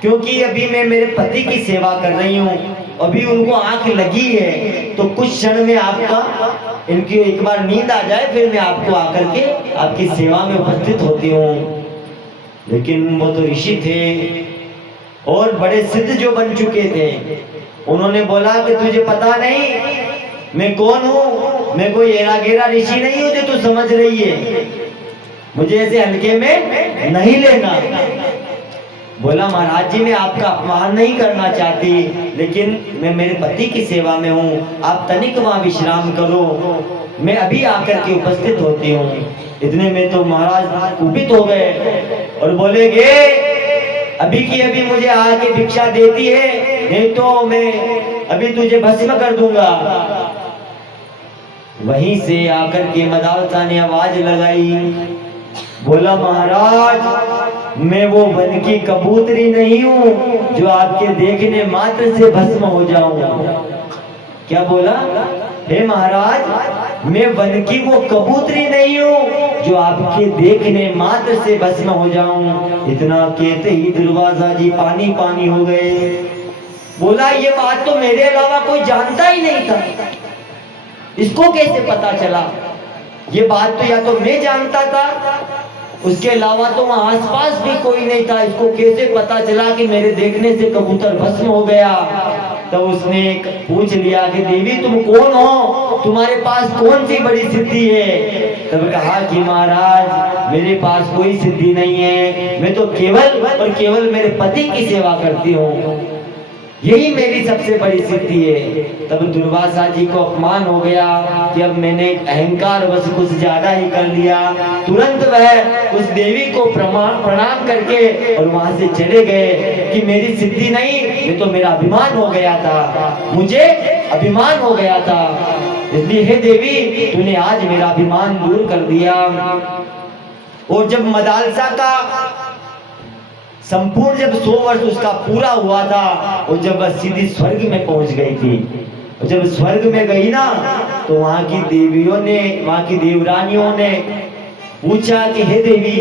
क्योंकि अभी मैं मेरे पति की सेवा कर रही हूँ, अभी उनको आंख लगी है, तो कुछ क्षण में आपका इनकी एक बार नींद आ जाए फिर मैं आपको आकर के आपकी सेवा में उपस्थित होती हूँ। लेकिन वो तो ऋषि थे और बड़े सिद्ध जो बन चुके थे। उन्होंने बोला कि तुझे पता नहीं मैं कौन हूँ? मैं कोई एरा गेरा ऋषि नहीं हूँ जो तू समझ रही है, मुझे ऐसे हल्के में नहीं लेना। बोला महाराज जी मैं आपका अपमान नहीं करना चाहती, लेकिन मैं मेरे पति की सेवा में हूँ, आप तनिक वहाँ विश्राम करो, मैं अभी आकर के उपस्थित होती हूँ। इतने में तो महाराज कुपित हो गए और बोलेगे अभी की अभी मुझे आके भिक्षा देती है, नहीं तो मैं अभी तुझे भस्म कर दूंगा। वहीं से आकर के मदालसा ने आवाज लगाई, बोला महाराज मैं वो वन की कबूतरी नहीं हूँ जो आपके देखने मात्र से भस्म हो जाऊं। क्या बोला? हे महाराज मैं वन की वो कबूतरी नहीं हूँ जो आपके देखने मात्र से भस्म हो जाऊं। इतना कहते ही दुर्वासा जी पानी पानी हो गए। बोला ये बात तो मेरे अलावा कोई जानता ही नहीं था, इसको कैसे पता चला? ये बात तो या तो मैं जानता था, उसके अलावा तो वहां आसपास भी कोई नहीं था, इसको कैसे पता चला कि मेरे देखने से कबूतर भस्म हो गया? तब उसने पूछ लिया कि देवी तुम कौन हो, तुम्हारे पास कौन सी बड़ी सिद्धि है? तब कहा कि महाराज मेरे पास कोई सिद्धि नहीं है, मैं तो केवल और केवल मेरे पति की सेवा करती हूँ, यही मेरी सबसे बड़ी सिद्धि है। तब दुर्वासा जी को अपमान हो गया कि अब मैंने अहंकार बस कुछ ज्यादा ही कर लिया। तुरंत वह उस देवी को प्रणाम करके और वहां से चले गए कि मेरी सिद्धि नहीं, ये तो मेरा अभिमान हो गया था, मुझे अभिमान हो गया था, इसलिए हे देवी तूने आज मेरा अभिमान दूर कर दिया। और जब मदालसा का संपूर्ण जब 100 वर्ष उसका पूरा हुआ था और जब वह सीधी स्वर्ग में पहुंच गई थी, और जब स्वर्ग में गई ना तो वहां की देवियों ने, वहां की देवरानियों ने पूछा कि हे देवी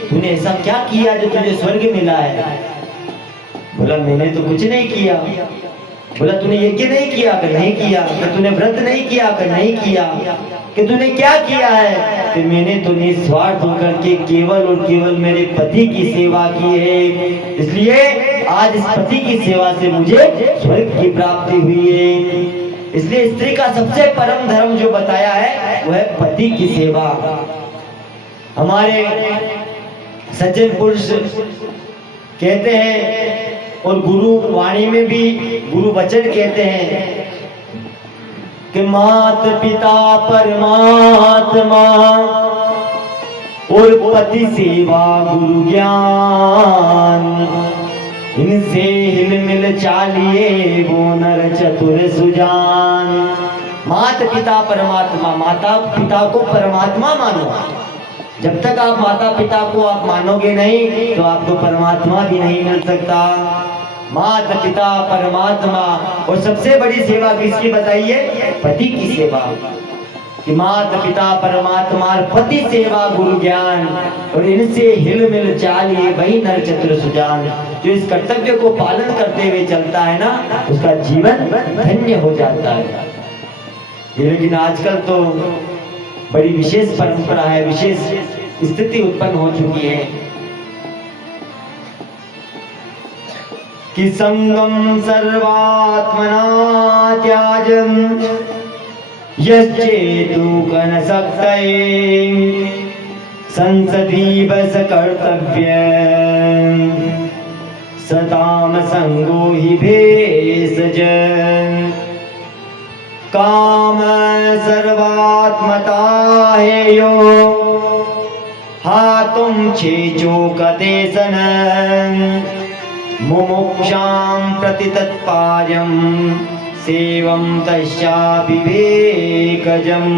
तूने ऐसा क्या किया जो तुझे स्वर्ग मिला है? बोला मैंने तो कुछ नहीं किया। बोला तूने यज्ञ नहीं किया? कि नहीं किया। कि तूने व्रत नहीं किया? कि नहीं किया। कि तूने क्या किया है? कि मैंने तो निस्वार्थ होकर के केवल और केवल मेरे पति की सेवा की है, इसलिए आज इस पति की सेवा से मुझे स्वर्ग की प्राप्ति हुई है। इसलिए स्त्री का सबसे परम धर्म जो बताया है वह है पति की सेवा। हमारे सज्जन पुरुष कहते हैं और गुरु वाणी में भी गुरु वचन कहते हैं कि मात पिता परमात्मा और पति सेवा गुरु ज्ञान, इनसे हिल मिल चालिए वो नर चतुर सुजान। मात पिता परमात्मा, माता पिता को परमात्मा मानो। जब तक आप माता पिता को आप मानोगे नहीं तो आपको परमात्मा भी नहीं मिल सकता। माता पिता परमात्मा, और सबसे बड़ी सेवा किसकी बताइए? पति की सेवा। कि माता पिता परमात्मा पति सेवा गुरु ज्ञान, और इनसे हिल मिल चालिए वही नर चतुर सुजान। जो इस कर्तव्य को पालन करते हुए चलता है ना उसका जीवन धन्य हो जाता है। लेकिन आजकल तो बड़ी विशेष परंपरा है, विशेष स्थिति उत्पन्न हो चुकी है कि संगम सर्वात्मना त्याजं यच्चेतुकन सक्तये संसदि बस कर्तव्य सताम संगो हि भेषज। काम सर्वात्मता है यो हातुम छेचो कते सन मुमुक्षां प्रति तत्पायं सेवं तस्यापि विवेकजम्।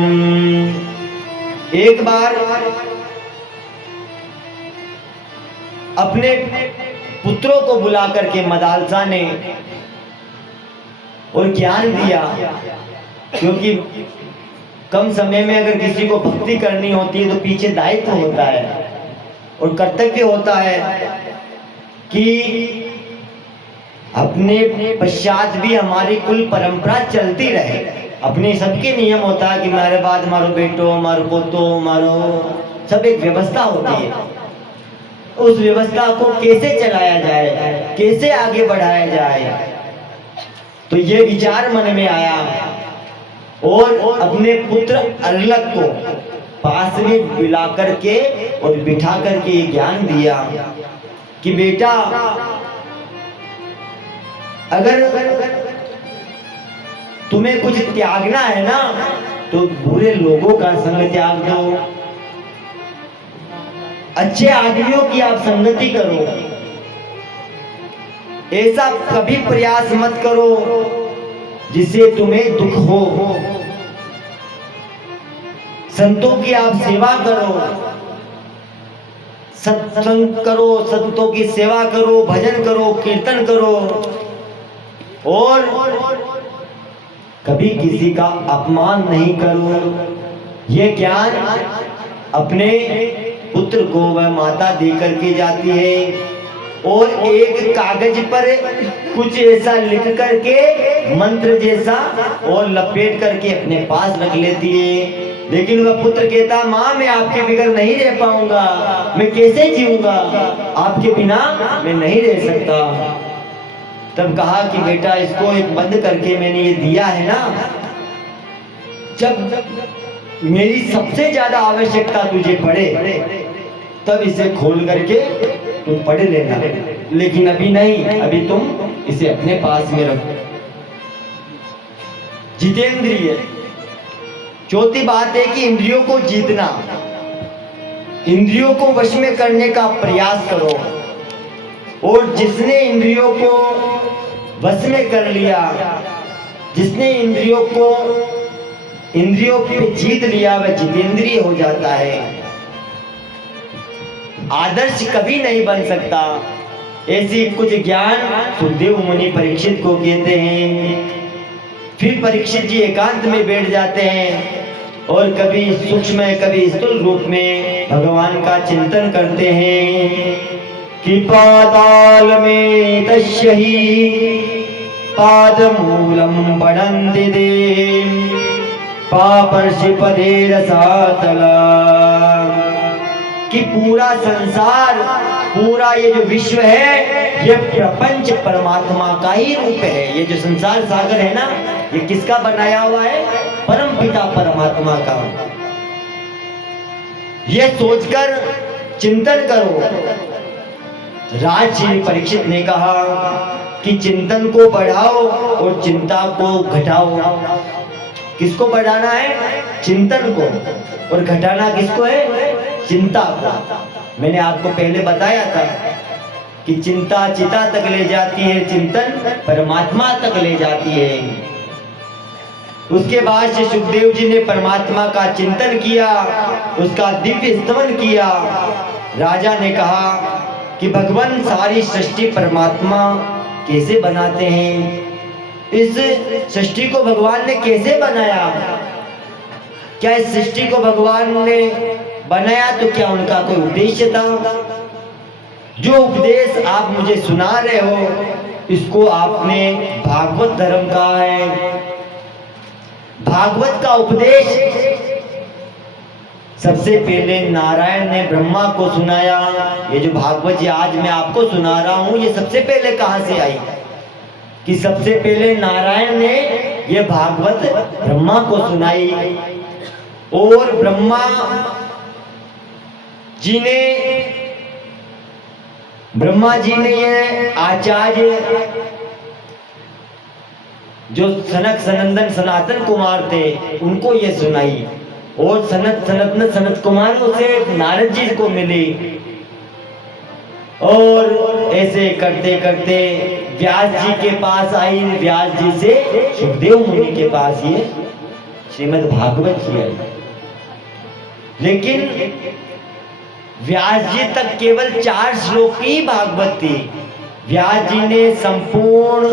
एक बार अपने पुत्रों को बुला करके मदालसा ने और ज्ञान दिया, क्योंकि कम समय में अगर किसी को भक्ति करनी होती है तो पीछे दायित्व होता है और कर्तव्य होता है कि अपने पश्चात भी हमारी कुल परंपरा चलती रहे। अपने सबके नियम होता है कि हमारे बाद हमारो बेटो, हमारो पोतो, हमारो सब एक व्यवस्था होती है। उस व्यवस्था को कैसे चलाया जाए, कैसे आगे बढ़ाया जाए, तो ये विचार मन में आया और अपने पुत्र अर्लक को पास में बुला करके और बिठा करके ये ज्ञान दिया कि बेटा, अगर तुम्हें कुछ त्यागना है ना तो बुरे लोगों का संग त्याग दो, अच्छे आदमियों की आप संगति करो। ऐसा कभी प्रयास मत करो जिससे तुम्हें दुख हो। संतों की आप सेवा करो, सत्संग करो, संतों की सेवा करो, भजन करो, कीर्तन करो, और कभी किसी का अपमान नहीं करो। ये ज्ञान अपने पुत्र को वह माता दे करके जाती है और एक कागज पर कुछ ऐसा लिख करके मंत्र जैसा और लपेट करके अपने पास रख लेती है। लेकिन वह पुत्र कहता, माँ मैं आपके बगैर नहीं रह पाऊंगा, मैं कैसे जीऊंगा, आपके बिना मैं नहीं रह सकता। तब कहा कि बेटा इसको एक बंद करके मैंने ये दिया है ना, जब मेरी सबसे ज्यादा आवश्यकता तुझे पड़े तब इसे खोल करके तुम पढ़ लेना, लेकिन अभी नहीं, अभी तुम इसे अपने पास में रखो। जितेंद्रिय। चौथी बात है कि इंद्रियों को जीतना, इंद्रियों को वश में करने का प्रयास करो। और जिसने इंद्रियों को वश में कर लिया, जिसने इंद्रियों पे जीत लिया, वह जितेंद्रिय हो जाता है। आदर्श कभी नहीं बन सकता। ऐसी कुछ ज्ञान सुखदेव मुनि परीक्षित को कहते हैं। फिर परीक्षित जी एकांत में बैठ जाते हैं और कभी सूक्ष्म कभी स्थूल रूप में भगवान का चिंतन करते हैं कि पाताल में तस्य ही पादमूलम पडन्ति दे पापर्षि पदे रसातला, कि पूरा संसार, पूरा ये जो विश्व है, ये प्रपंच परमात्मा का ही रूप है। ये जो संसार सागर है ना, ये किसका बनाया हुआ है? परम पिता परमात्मा का। ये सोचकर चिंतन करो। राजर्षि परीक्षित ने कहा कि चिंतन को बढ़ाओ और चिंता को घटाओ। किसको बढ़ाना है? चिंतन को। और घटाना किसको है? चिंता को। मैंने आपको पहले बताया था कि चिंता चिता तक ले जाती है, चिंतन परमात्मा तक ले जाती है। उसके बाद से सुखदेव जी ने परमात्मा का चिंतन किया, उसका दिव्य स्तवन किया। राजा ने कहा कि भगवान सारी सृष्टि परमात्मा कैसे बनाते हैं, इस सृष्टि को भगवान ने कैसे बनाया? क्या इस सृष्टि को भगवान ने बनाया तो क्या उनका कोई उद्देश्य था? जो उपदेश आप मुझे सुना रहे हो, इसको आपने भागवत धर्म कहा है। भागवत का उपदेश सबसे पहले नारायण ने ब्रह्मा को सुनाया। ये जो भागवत जी आज मैं आपको सुना रहा हूं, ये सबसे पहले कहां से आई? कि सबसे पहले नारायण ने ये भागवत ब्रह्मा को सुनाई और ब्रह्मा जी ने ये आचार्य जो सनक सनंदन सनातन कुमार थे उनको ये सुनाई। और सनत कुमार से नारद जी को मिली। और ऐसे करते करते व्यास जी के पास आई, व्यास जी से सुखदेव मुनि के पास ये श्रीमद् भागवत जी आई। लेकिन व्यास जी तक केवल 4 श्लोक की भागवत थी। व्यास जी ने संपूर्ण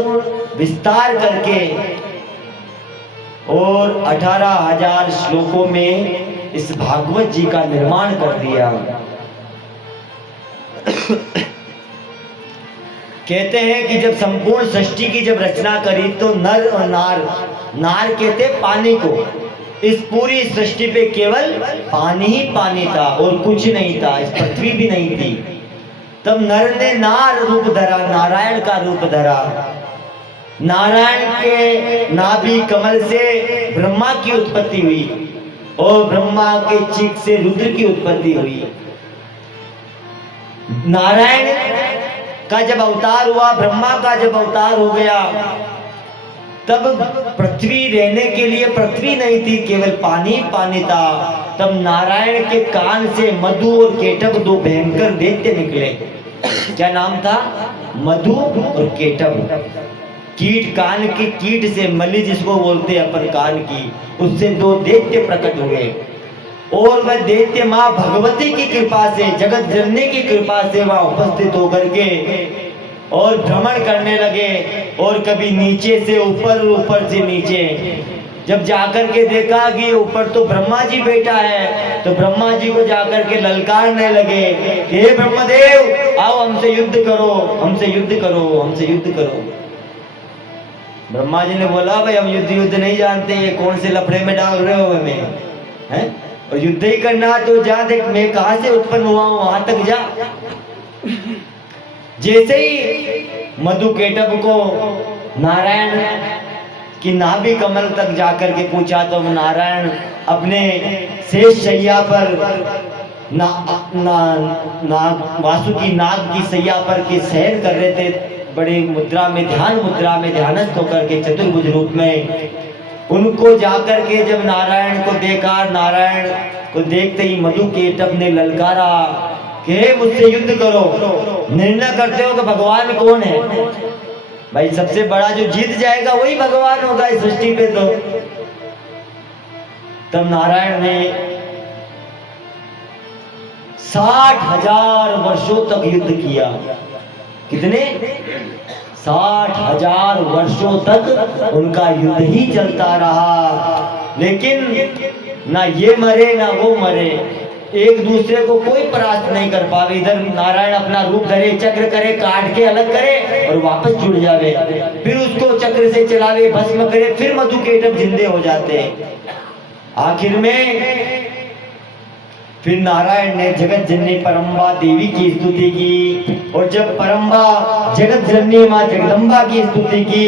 विस्तार करके और 18,000 श्लोकों में इस भागवत जी का निर्माण कर दिया। कहते हैं कि जब संपूर्ण सृष्टि की जब रचना करी तो नर और नार कहते पानी को, इस पूरी सृष्टि पे केवल पानी ही पानी था और कुछ नहीं था, इस पृथ्वी भी नहीं थी। तब नर ने नार रूप धरा, नारायण का रूप धरा नारायण के नाभि कमल से ब्रह्मा की उत्पत्ति हुई और ब्रह्मा के चीख से रुद्र की उत्पत्ति हुई। नारायण का जब अवतार हुआ, ब्रह्मा का जब अवतार हो गया, तब पृथ्वी रहने के लिए पृथ्वी नहीं थी, केवल पानी पानी था। तब नारायण के कान से मधु और केटभ दो भयंकर दैत्य निकले। क्या नाम था? मधु और केटभ। कीट, कान की कीट से मली जिसको बोलते हैं अपन कान की, उससे दो दैत्य प्रकट हुए और वह दैत्य माँ भगवती की कृपा से, जगत जननी की कृपा से वहां उपस्थित होकर के और भ्रमण करने लगे और कभी नीचे से ऊपर, ऊपर से नीचे। जब जाकर के देखा कि ऊपर तो ब्रह्मा जी बैठा है, तो ब्रह्मा जी को जाकर के ललकारने लगे, हे ब्रह्मदेव आओ हमसे युद्ध करो, हमसे युद्ध करो, हमसे युद्ध करो। ब्रह्मा जी ने बोला भाई हम युद्ध नहीं जानते, कौन से लफड़े में डाल रहे हो हमें, हैं? और युद्ध ही करना तो जा, देख मैं कहां से उत्पन्न हुआ हूं, वहां तक जा। जैसे ही मधु केटभ को नारायण की नाभि कमल तक जाकर के पूछा, तो नारायण अपने शेष शैया पर वासुकी नाग की शैया पर के शयन कर रहे थे, बड़ी मुद्रा में, ध्यान मुद्रा में ध्यानस्थ होकर के चतुर्भुज रूप में। उनको जाकर के जब नारायण को देखा, नारायण को देखते ही मधु केटभ ने ललकारा कि मुझसे युद्ध करो। निर्णय करते हो कि भगवान कौन है? भाई सबसे बड़ा जो जीत जाएगा वही भगवान होगा इस सृष्टि पे। तो तब नारायण ने 60,000 वर्षों तक युद्ध किया। कितने? 60,000 वर्षों तक उनका युद्ध ही चलता रहा, लेकिन ना ये मरे ना वो मरे, एक दूसरे को कोई परास्त नहीं कर पावे। इधर नारायण अपना रूप धरे, चक्र करे, काट के अलग करे और वापस जुड़ जावे, फिर उसको चक्र से चलावे, भस्म करे, फिर मधु केटभ जिंदे हो जाते। आखिर में फिर नारायण ने जगत जननी परम्बा देवी की स्तुति की, और जब परम्बा जगत जननी माँ जगदम्बा की स्तुति की,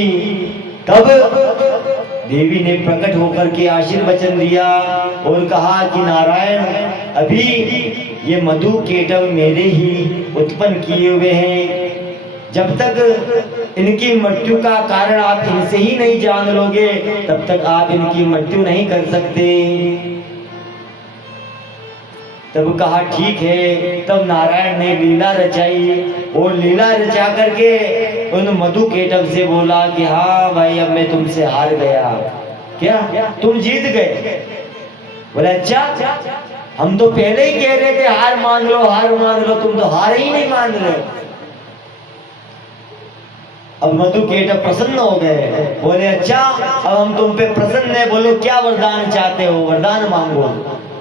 तब देवी ने प्रकट होकर के आशीर्वचन दिया और कहा कि नारायण अभी ये मधु केटभ मेरे ही उत्पन्न किए हुए हैं। जब तक इनकी मृत्यु का कारण आप इनसे ही नहीं जान लोगे, तब तक आप इनकी मृत्यु नहीं कर सकते। तब कहा ठीक है। तब नारायण ने लीला रचाई और लीला रचा करके उन मधु केटभ से बोला कि हाँ भाई अब मैं तुमसे हार गया। क्या तुम जीत गए? बोले अच्छा, हम तो पहले ही कह रहे थे हार मान लो, हार मान लो, तुम तो हार ही नहीं मान रहे। अब मधु केटभ प्रसन्न हो गए, बोले अच्छा अब हम तुम पे प्रसन्न है, बोलो क्या वरदान चाहते हो, वरदान मांगो।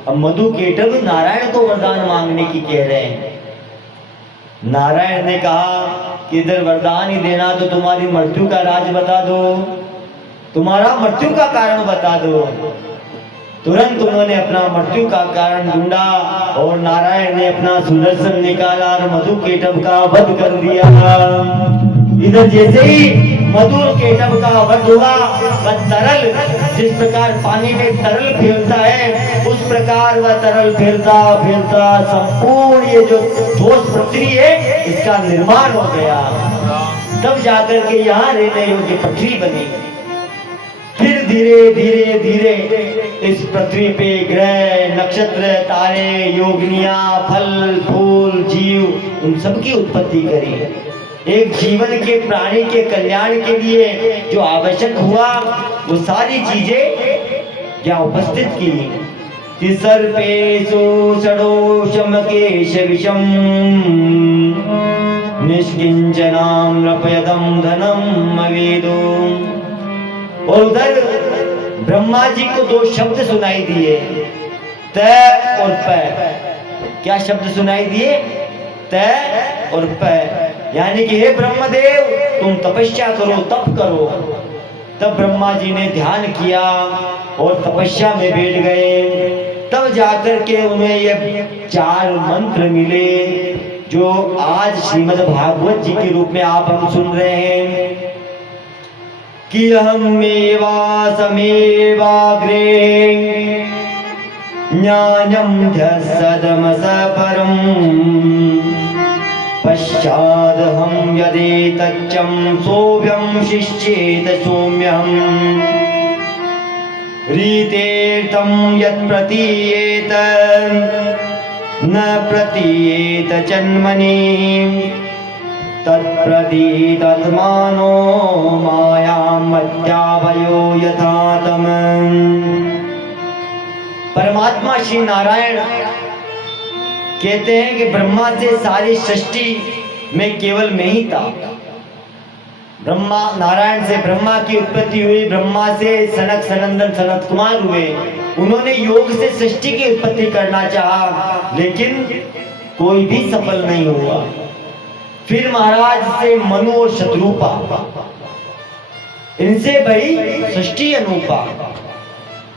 अब मधु केटभ नारायण को वरदान मांगने की कह रहे हैं। नारायण ने कहा कि इधर वरदान ही देना तो तुम्हारी मृत्यु का राज बता दो, तुम्हारा मृत्यु का कारण बता दो। तुरंत उन्होंने अपना मृत्यु का कारण ढूंढा और नारायण ने अपना सुदर्शन निकाला और मधु केटभ का वध कर दिया। इधर जैसे ही मधु केटभ का वध हुआ, वह तरल, जिस प्रकार पानी में तरल फैलता है उस प्रकार वह तरल फैलता फैलता संपूर्ण ये जो ठोस पृथ्वी है इसका निर्माण हो गया। तब जाकर के यहाँ रहने योग्य पृथ्वी बनी। फिर धीरे धीरे धीरे इस पृथ्वी पे ग्रह, नक्षत्र, तारे, योगिनियां, फल फूल, जीव, उन सबकी उत्पत्ति करी। एक जीवन के प्राणी के कल्याण के लिए जो आवश्यक हुआ वो सारी चीजें क्या उपस्थित की। सर्पेषु षडोषमकेश विषम निष्किंचनाम नृपयदम धनम अवेदो। और उधर ब्रह्मा जी को दो शब्द सुनाई दिए, त और प। क्या शब्द सुनाई दिए? त और प। यानी कि हे ब्रह्मदेव तुम तपस्या करो, तप करो। तब ब्रह्मा जी ने ध्यान किया और तपस्या में बैठ गए। तब जाकर के उन्हें ये 4 मंत्र मिले जो आज श्रीमद् भागवत जी के रूप में आप हम सुन रहे हैं। कि अहमेवासमेवाग्रे ज्ञानं ध्यसदमसपरम् पश्चादहं यदेतच्चं सोऽव्यं शिष्येत सौम्यहम् रीतेर्थं यत्प्रतीयेत न प्रतीयेत जन्मनि तत्प्रतीतात्मानो मायां मध्यावयो यथा तम। परमात्मा श्री नारायण कहते हैं कि ब्रह्मा से सारी सृष्टि में केवल मैं ही था। ब्रह्मा नारायण से ब्रह्मा की उत्पत्ति हुई, ब्रह्मा से सनक सनंदन सनत कुमार हुए। उन्होंने योग से सृष्टि की उत्पत्ति करना चाहा, लेकिन कोई भी सफल नहीं हुआ। फिर महाराज से मनु और शत्रुपा, इनसे भई सृष्टि अनूपा।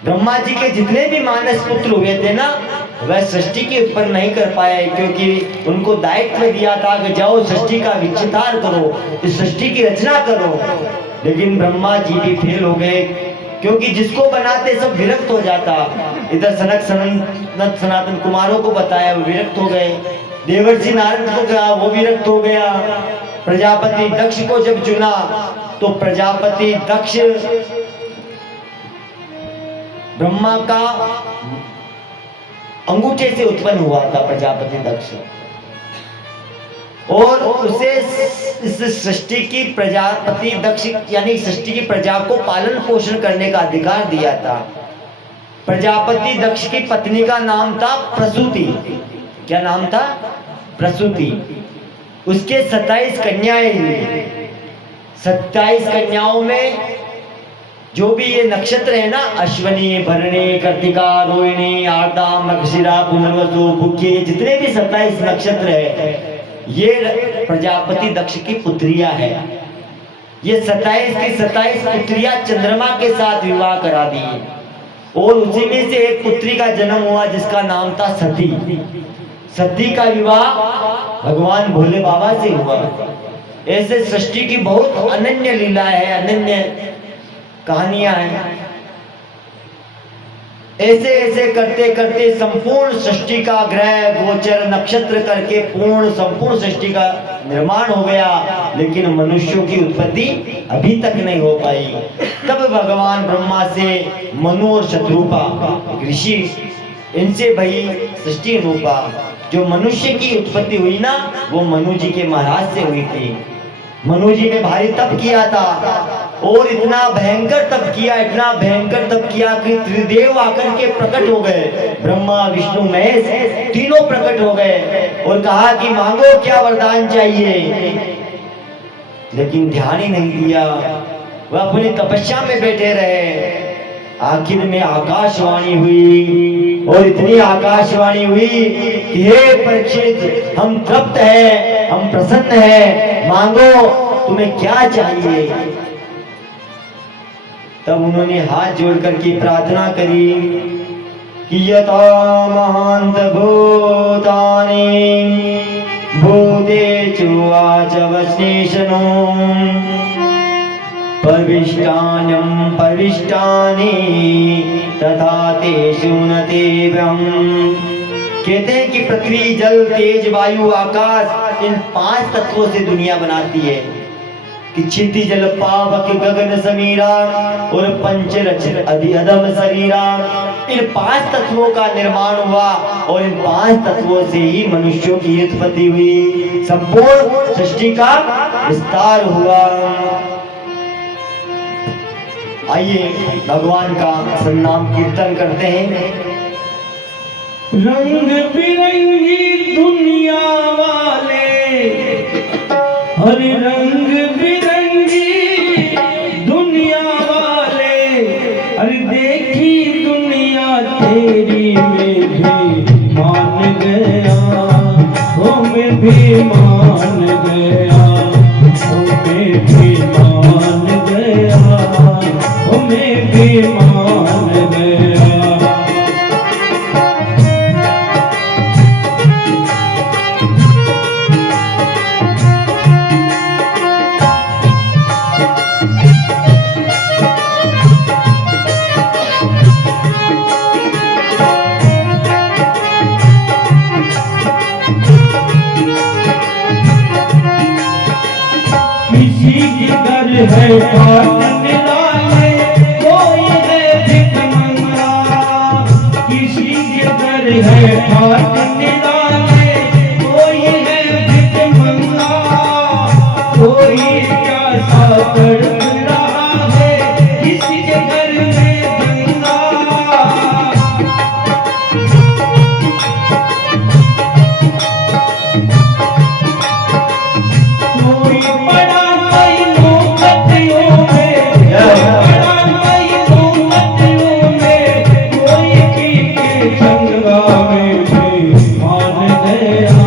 ब्रह्मा जी के जितने भी मानस पुत्र हुए थे ना, वह सृष्टि की उत्पन्न नहीं कर पाए, क्योंकि उनको दायित्व दिया था कि जाओ सृष्टि का विचितार करो, इस सृष्टि की रचना करो। लेकिन ब्रह्मा जी भी फेल हो गए, क्योंकि जिसको बनाते सब विरक्त हो जाता। इधर सनक सनंदन सनातन कुमारों को बताया, वो विरक्त हो गए। देवर्षि नारद को कहा, वो विरक्त हो गया। प्रजापति दक्ष को जब चुना तो प्रजापति दक्ष ब्रह्मा का अंगूठे से उत्पन्न हुआ था, प्रजापति दक्ष, और उसे इस सृष्टि की प्रजापति दक्ष यानी सृष्टि की प्रजा को पालन पोषण करने का अधिकार दिया था। प्रजापति दक्ष की पत्नी का नाम था प्रसूति। क्या नाम था? प्रसूति। उसके 27 कन्याएं हुई। 27 कन्याओं में जो भी ये नक्षत्र है ना, अश्वनी, भरणी, कृतिका, रोहिणी, आर्द्रा, मृगशिरा, पुनर्वसु, भुग्य, जितने भी 27 नक्षत्र है, ये प्रजापति दक्ष की पुत्रियां है। ये 27 की 27 पुत्रियां चंद्रमा के साथ विवाह करा दी, और उसी में से एक पुत्री का जन्म हुआ जिसका नाम था सती। सती का विवाह भगवान भोले बाबा से हुआ। ऐसे सृष्टि की बहुत अनन्य लीला है, अनन्य कहानियां हैं। ऐसे ऐसे करते करते संपूर्ण सृष्टि का ग्रह गोचर नक्षत्र करके संपूर्ण सृष्टि का निर्माण हो गया, लेकिन मनुष्यों की उत्पत्ति अभी तक नहीं हो पाई। तब भगवान ब्रह्मा से मनु और शत्रुपा ऋषि, इनसे भई सृष्टि रूपा। जो मनुष्य की उत्पत्ति हुई ना, वो मनु जी के महाराज से हुई थी। मनु जी ने भारी तप किया था, और इतना भयंकर तप किया, इतना भयंकर तप किया कि त्रिदेव आकर के प्रकट हो गए। ब्रह्मा विष्णु महेश तीनों प्रकट हो गए और कहा कि मांगो क्या वरदान चाहिए, लेकिन ध्यान ही नहीं दिया। वह अपनी तपस्या में बैठे रहे। आखिर में आकाशवाणी हुई, और इतनी आकाशवाणी हुई कि हे परीक्षित, हम तृप्त हैं, हम प्रसन्न हैं, मांगो तुम्हें क्या चाहिए। तब उन्होंने हाथ जोड़ करके प्रार्थना करी कि यथा महांत भूतानि भूतेषु वाचवशेषनो परविष्टान्यं परविष्टानि तथा तेषु न तेव्यम्। कहते हैं कि पृथ्वी, जल, तेज, वायु, आकाश, इन 5 तत्वों से दुनिया बनाती है कि क्षिति जल पावक गगन समीरा और पंच रचित अधम शरीरा। इन 5 तत्वों का निर्माण हुआ, और इन 5 तत्वों से ही मनुष्यों की उत्पत्ति हुई, संपूर्ण सृष्टि का विस्तार हुआ। आइए भगवान का सन्नाम कीर्तन करते हैं। रंग बिरंगी दुनिया वाले, हरे रंग बिरंगी दुनिया वाले, अरे देखी दुनिया तेरी में भी मान गया, ओ मैं भी मान गया, ओ मैं भी मान गया, ओ मैं भी मान गया। है ठाट निराले, कोई है भिखमंगा। किसी के घर है ठाट निराले, कोई है भिखमंगा। कोई प्यासा तड़प रहा है, किसी के घर में गंगा। कोई पड़ा कई मुकद्दमों में, पड़ा कई मुकद्दमों में, कोई की गंगा में भी मान गया,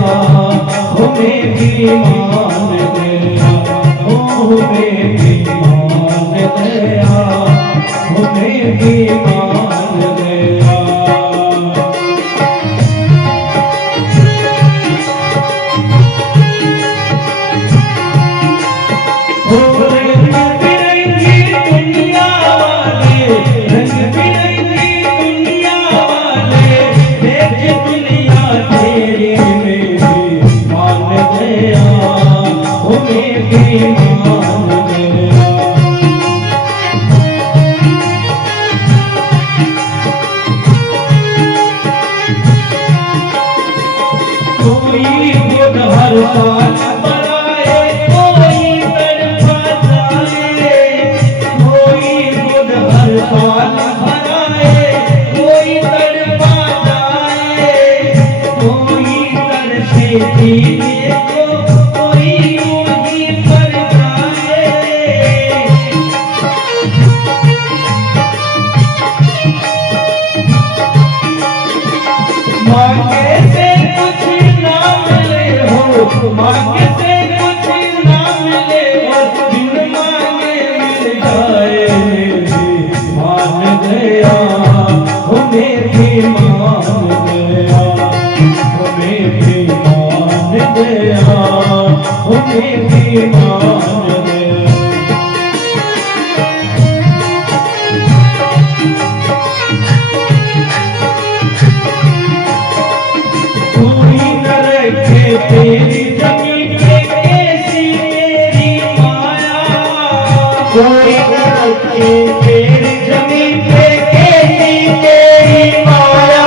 हमें भी मान गया, हमें भी मान गया, हमें भी मान गया। रंग बिरंगी दुनिया वाले, रंग बिरंगी दुनिया वाले, देख दुनिया तेरे में भी मान गया, हमें भी मान गया। कोई खुद हर साल बनाए, कोई तड़पा जाए, कोई खुद हर साल बनाए, कोई तड़पा जाए, कोई तरसे जीने को, कोई यूं ही पर जाए। मांगे से कुछ ना मिले हो, मांगे से कुछ ना मिले हो, बिन मांगे मिल जाए, भी मान गया, हमें भी मान गया, हमें भी मान गया, हमें भी मान गया। कोई न रखे तेरी जमीन पे कैसी तेरी माया, कोई न रखे तेरी जमीन पे कैसी तेरी माया।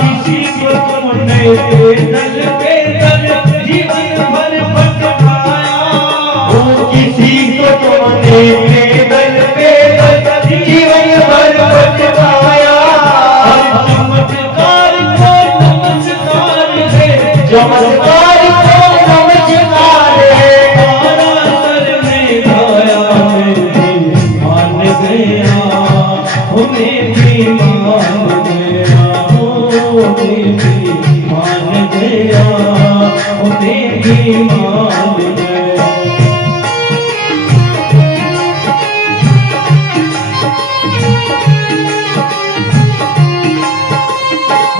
किसी को तुमने बेदल बेदल जीवन भर भटकाया, किसी को तुमने बेदल बेदल जीवन भर भटकाया। चमत्कार को नमस्कार है, चमत्कार को नमस्कार है, तारा सर में गाया, मान गया, हमें भी मान गया, हमें भी मान गया, हमें भी मान गया।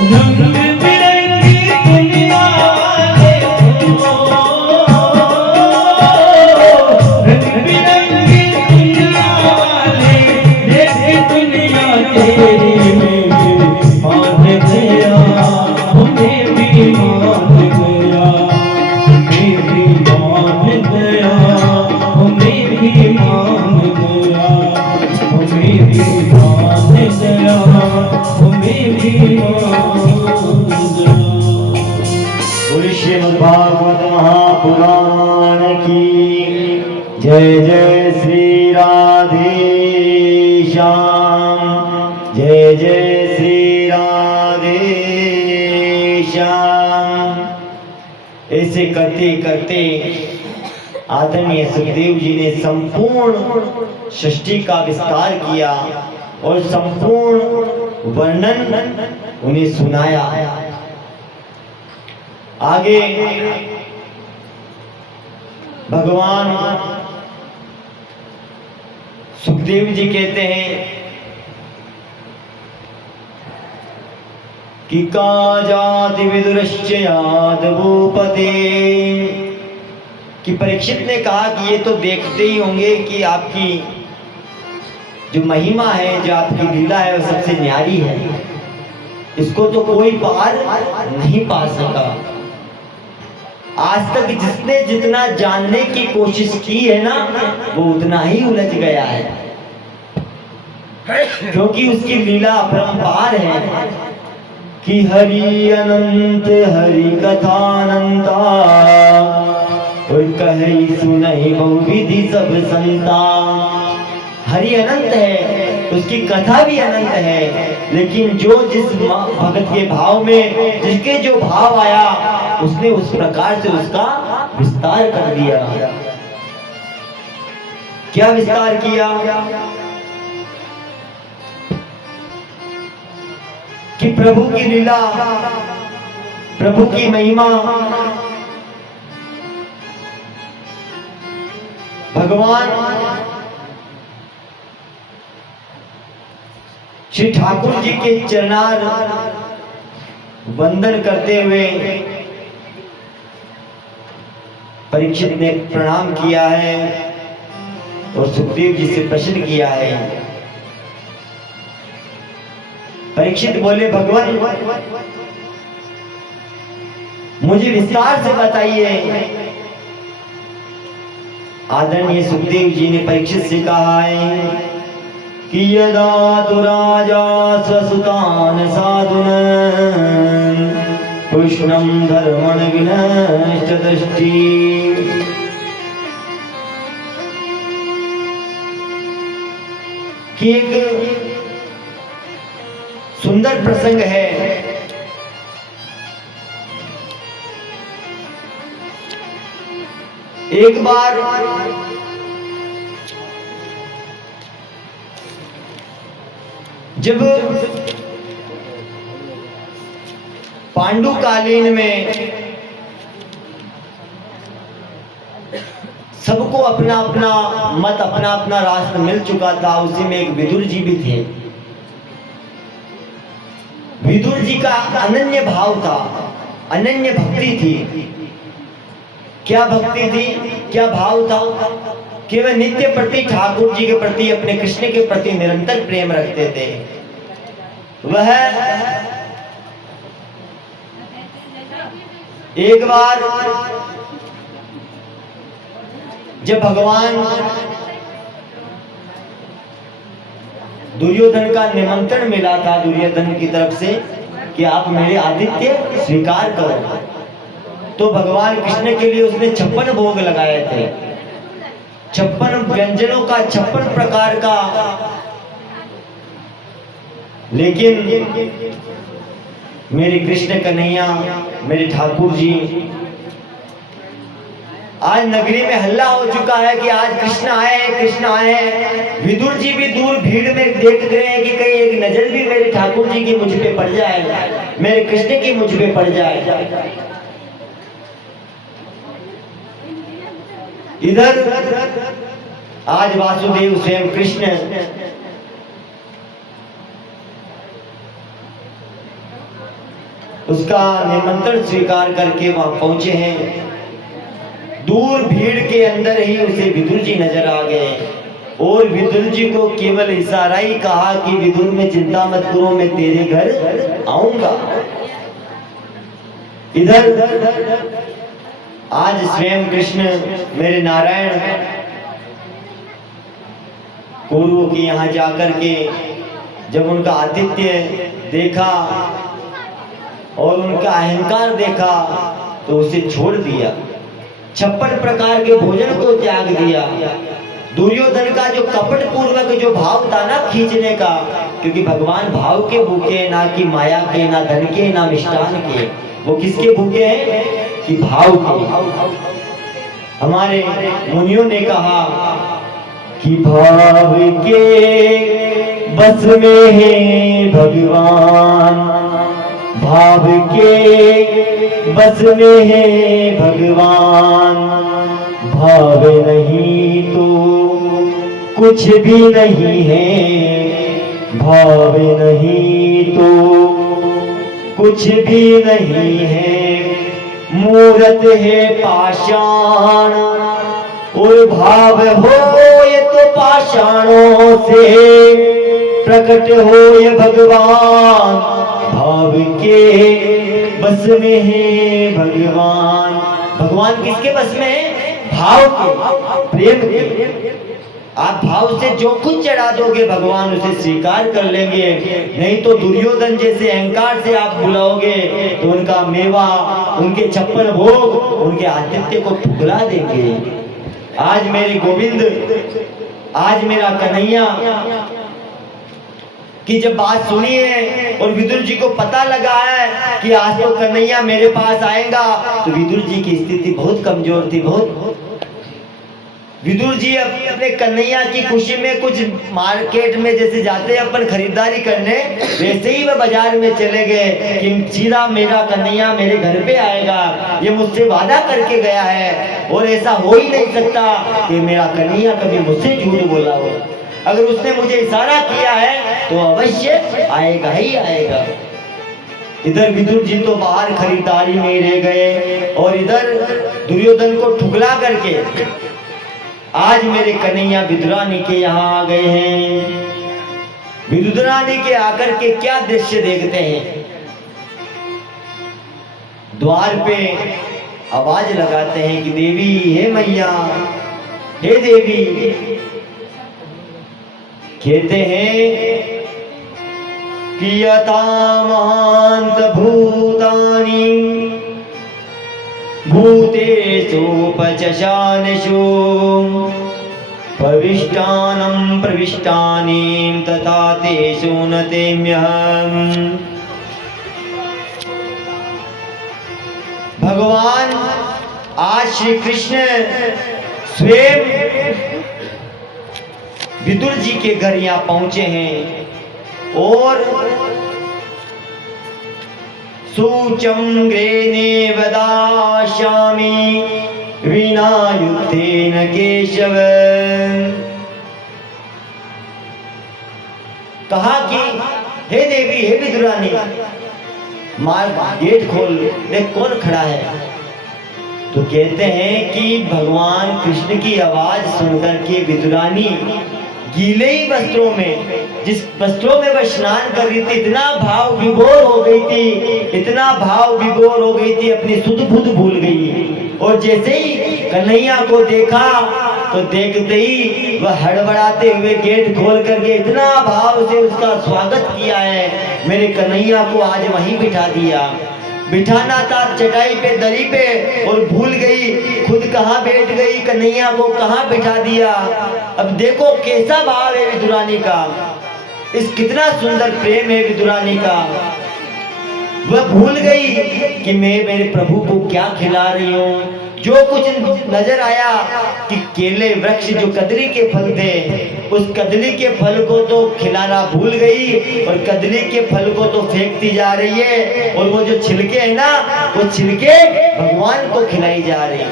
रंग बिरंगी दुनिया वाले, रंग बिरंगी दुनिया वाले, देख दुनिया तेरी में भी मान गया, हमें भी मान गया, हमें भी मान गया, हमें भी मान गया, हमें भी मान गया, हमें भी मान गया। बोलिए श्रीमद्भागवत महापुराण की जय। जय श्री राधे श्याम, जय जय श्री राधे श्याम। ऐसे करते करते आदरणीय सुखदेव जी ने संपूर्ण सृष्टि का विस्तार किया और संपूर्ण वर्णन उन्हें सुनाया। आगे भगवान सुखदेव जी कहते हैं कि काजाति विदुरश्च याद भूपते, कि परीक्षित ने कहा कि ये तो देखते ही होंगे कि आपकी जो महिमा है, जो आपकी लीला है, वो सबसे न्यारी है, इसको तो कोई पार नहीं पा सका। आज तक जिसने जितना जानने की कोशिश की है ना, वो उतना ही उलझ गया है, क्योंकि उसकी लीला अपरंपार है कि हरि अनंत हरि कथानंता, और कही सुनई बहुविधि सब संता। हरि अनंत है, उसकी कथा भी अनंत है, लेकिन जो जिस भगत के भाव में जिसके जो भाव आया, उसने उस प्रकार से उसका विस्तार कर दिया। क्या विस्तार किया कि प्रभु की लीला, प्रभु की महिमा, भगवान श्री ठाकुर जी के चरणार वंदन करते हुए परीक्षित ने प्रणाम किया है और सुखदेव जी से प्रश्न किया है। परीक्षित बोले, भगवान मुझे विस्तार से बताइए। आदरणीय सुखदेव जी ने परीक्षित से कहा है कि यदा तु राजा स्वसुतान साधुन कृष्णं धर्मण विनष्ट दृष्टि। कि एक सुंदर प्रसंग है। एक बार जब पांडुकालीन में सबको अपना अपना मत, अपना अपना रास्ता मिल चुका था, उसी में एक विदुर जी भी थे। विदुर जी का अनन्य भाव था, अनन्य भक्ति थी। क्या भक्ति थी, क्या भाव था कि वह नित्य प्रति ठाकुर जी के प्रति, अपने कृष्ण के प्रति निरंतर प्रेम रखते थे। वह एक बार जब भगवान दुर्योधन का निमंत्रण मिला था दुर्योधन की तरफ से कि आप मेरे आतिथ्य स्वीकार करो, तो भगवान कृष्ण के लिए उसने 56 भोग लगाए थे। 56 व्यंजनों का, 56 प्रकार का। लेकिन मेरे कृष्ण कन्हैया, मेरे ठाकुर जी, आज नगरी में हल्ला हो चुका है कि आज कृष्ण आए हैं, कृष्ण आए हैं। विदुर जी भी दूर भीड़ में देख रहे हैं कि कहीं एक नजर भी मेरे ठाकुर जी की मुझ पे पड़ जाए, मेरे कृष्ण की मुझ पे पड़ जाए। इधर आज वासुदेव स्वयं कृष्ण उसका निमंत्रण स्वीकार करके वहां पहुंचे हैं। दूर भीड़ के अंदर ही उसे विदुर जी नजर आ गए और विदुर जी को केवल इशारा ही कहा कि विदुर में चिंता मत करो, मैं तेरे घर आऊंगा। इधर आज स्वयं कृष्ण मेरे नारायण कौरवों के यहाँ जाकर के जब उनका आतिथ्य देखा और उनका अहंकार देखा तो उसे छोड़ दिया, 56 प्रकार के भोजन को त्याग दिया। दुर्योधन का जो कपट पूर्वक जो भाव था ना खींचने का, क्योंकि भगवान भाव के भूखे, ना कि माया के, ना धन के, ना मिष्टान के। वो किसके भूखे हैं कि भाव के। हमारे मुनियों ने कहा कि भाव के बस में है भगवान, भाव के बस में है भगवान, भाव नहीं तो कुछ भी नहीं है, भाव नहीं तो कुछ भी नहीं है। मूरत है पाषाण और भाव हो ये तो पाषाणों से प्रकट हो ये भगवान, भाव के बस में है भगवान। भगवान किसके बस में है? भाव के, प्रेम के। आप भाव से जो कुछ चढ़ा दोगे भगवान उसे स्वीकार कर लेंगे। नहीं तो दुर्योधन जैसे अहंकार से आप बुलाओगे तो उनका मेवा, उनके 56 भोग, उनके आतिथ्य को ठुकरा देंगे। आज मेरे गोविंद, आज मेरा कन्हैया की जब बात सुनी है और विदुर जी को पता लगा है कि आज तो कन्हैया मेरे पास आएगा, तो विदुर जी की स्थिति बहुत कमजोर थी, बहुत। विदुर जी अपने कन्हैया की खुशी में कुछ मार्केट में जैसे जाते हैं अपन खरीदारी करने, वैसे ही वह बाजार में चले गए कि सीधा मेरा कन्हैया मेरे घर पे आएगा, ये मुझसे वादा करके गया है और ऐसा हो ही नहीं सकता कि मेरा कन्हैया कभी मुझसे झूठ बोला हो। अगर उसने मुझे इशारा किया है तो अवश्य आएगा ही आएगा। इधर विदुर जी तो बाहर खरीदारी में रह गए और इधर दुर्योधन को ठुकरा करके आज मेरे कन्हैया विदुरानी के यहाँ आ गए हैं। विदुरानी के आकर के क्या दृश्य देखते हैं? द्वार पे आवाज लगाते हैं कि देवी, हे मैया, हे देवी। कहते हैं कि यथा महांत भूतानि भूतेषु पचशानेषु प्रविष्टानं प्रविष्टानि तथा तेषु न तेम्यहम्। भगवान आज श्री कृष्ण स्वयं विदुर जी के घर यहाँ पहुंचे हैं और सूचं ग्रेने वदास्यामि विना युद्धेन केशव। कहा कि हे देवी, हे विदुरानी, मार गेट खोल, देख कौन खड़ा है। तो कहते हैं कि भगवान कृष्ण की आवाज सुनकर के विदुरानी गीले ही वस्त्रों में, जिस वस्त्रों में वह स्नान कर रही थी, इतना भाव विभोर हो गई थी, इतना भाव विभोर हो गई थी, अपनी सुध बुध भूल गई। और जैसे ही कन्हैया को देखा तो देखते ही वह हड़बड़ाते हुए गेट खोल करके इतना भाव से उसका स्वागत किया है। मेरे कन्हैया को आज वहीं बिठा दिया। बिठाना था चटाई पे, दरी पे, और भूल गई खुद कहाँ बैठ गई, कन्हैया को कहाँ बिठा दिया। अब देखो कैसा भाव है विदुरानी का, इस कितना सुंदर प्रेम है विदुरानी का। वह भूल गई कि मैं मेरे प्रभु को क्या खिला रही हूँ। जो कुछ नजर आया कि केले वृक्ष जो कदली के फल थे, उस कदली के फल को तो खिलाना भूल गई और कदली के फल को तो फेंकती जा रही है, और वो जो छिलके है ना, वो छिलके भगवान को खिलाई जा रही है।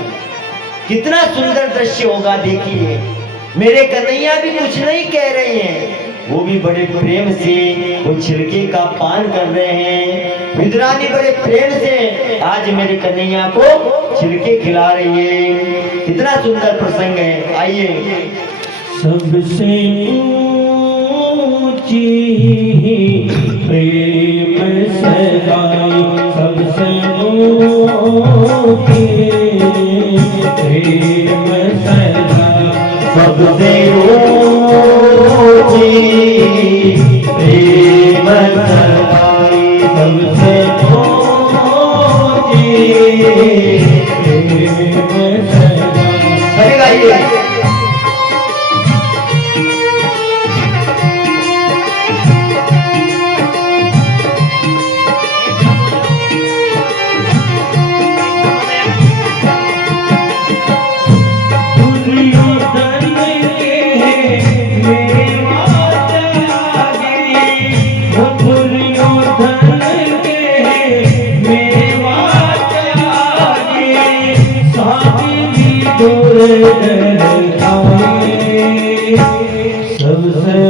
कितना सुंदर दृश्य होगा, देखिए। मेरे कन्हैया भी कुछ नहीं कह रहे हैं, वो भी बड़े प्रेम से वो छिलके का पान कर रहे हैं। विदुरानी बड़े प्रेम से आज मेरे कन्हैया को छिलके खिला रही है। कितना सुंदर प्रसंग है। आइए। सबसे ऊंची प्रेम सगाई, सबसे ऊंची प्रेम सगाई, सबसे ऊंची प्रेम सगाई, सबसे ऊंची प्रेम सगाई। गाइए। सबसे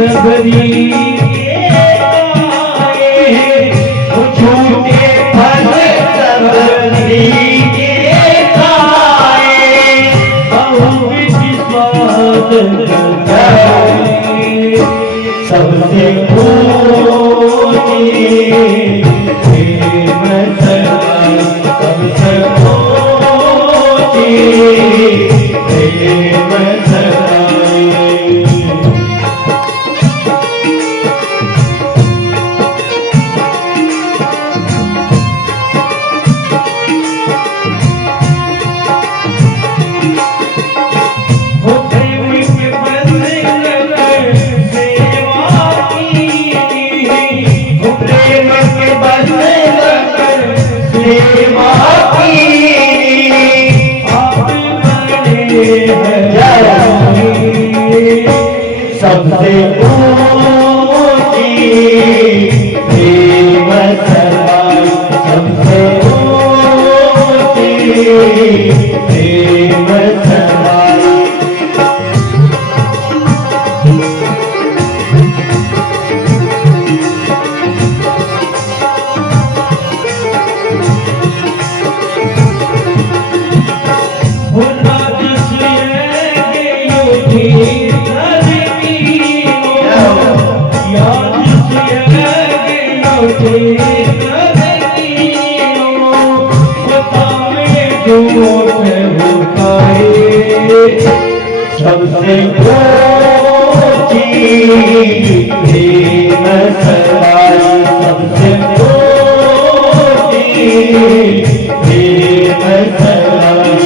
सबरी झूठे फल सबरी के खाए बहु विश्वास लगाए सबसे ऊंची प्रेम सगाई सबसे ऊंची प्रेम सगाई सबसे ऊंची प्रेम सगाई सबसे ऊंची प्रेम सगाई सबसे ऊंची प्रेम सगाई सबसे ऊंची प्रेम सगाई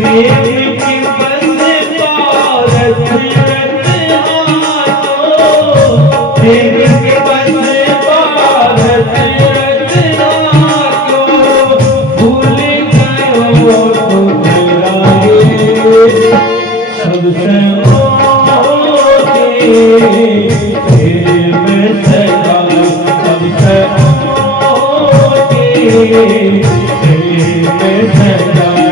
प्रेम की बंद पारस प्रेम के बंद पारस रचना को भूल गयो तुम्हारे सबसे ऊंची प्रेम सगाई सबसे ऊंची प्रेम सगाई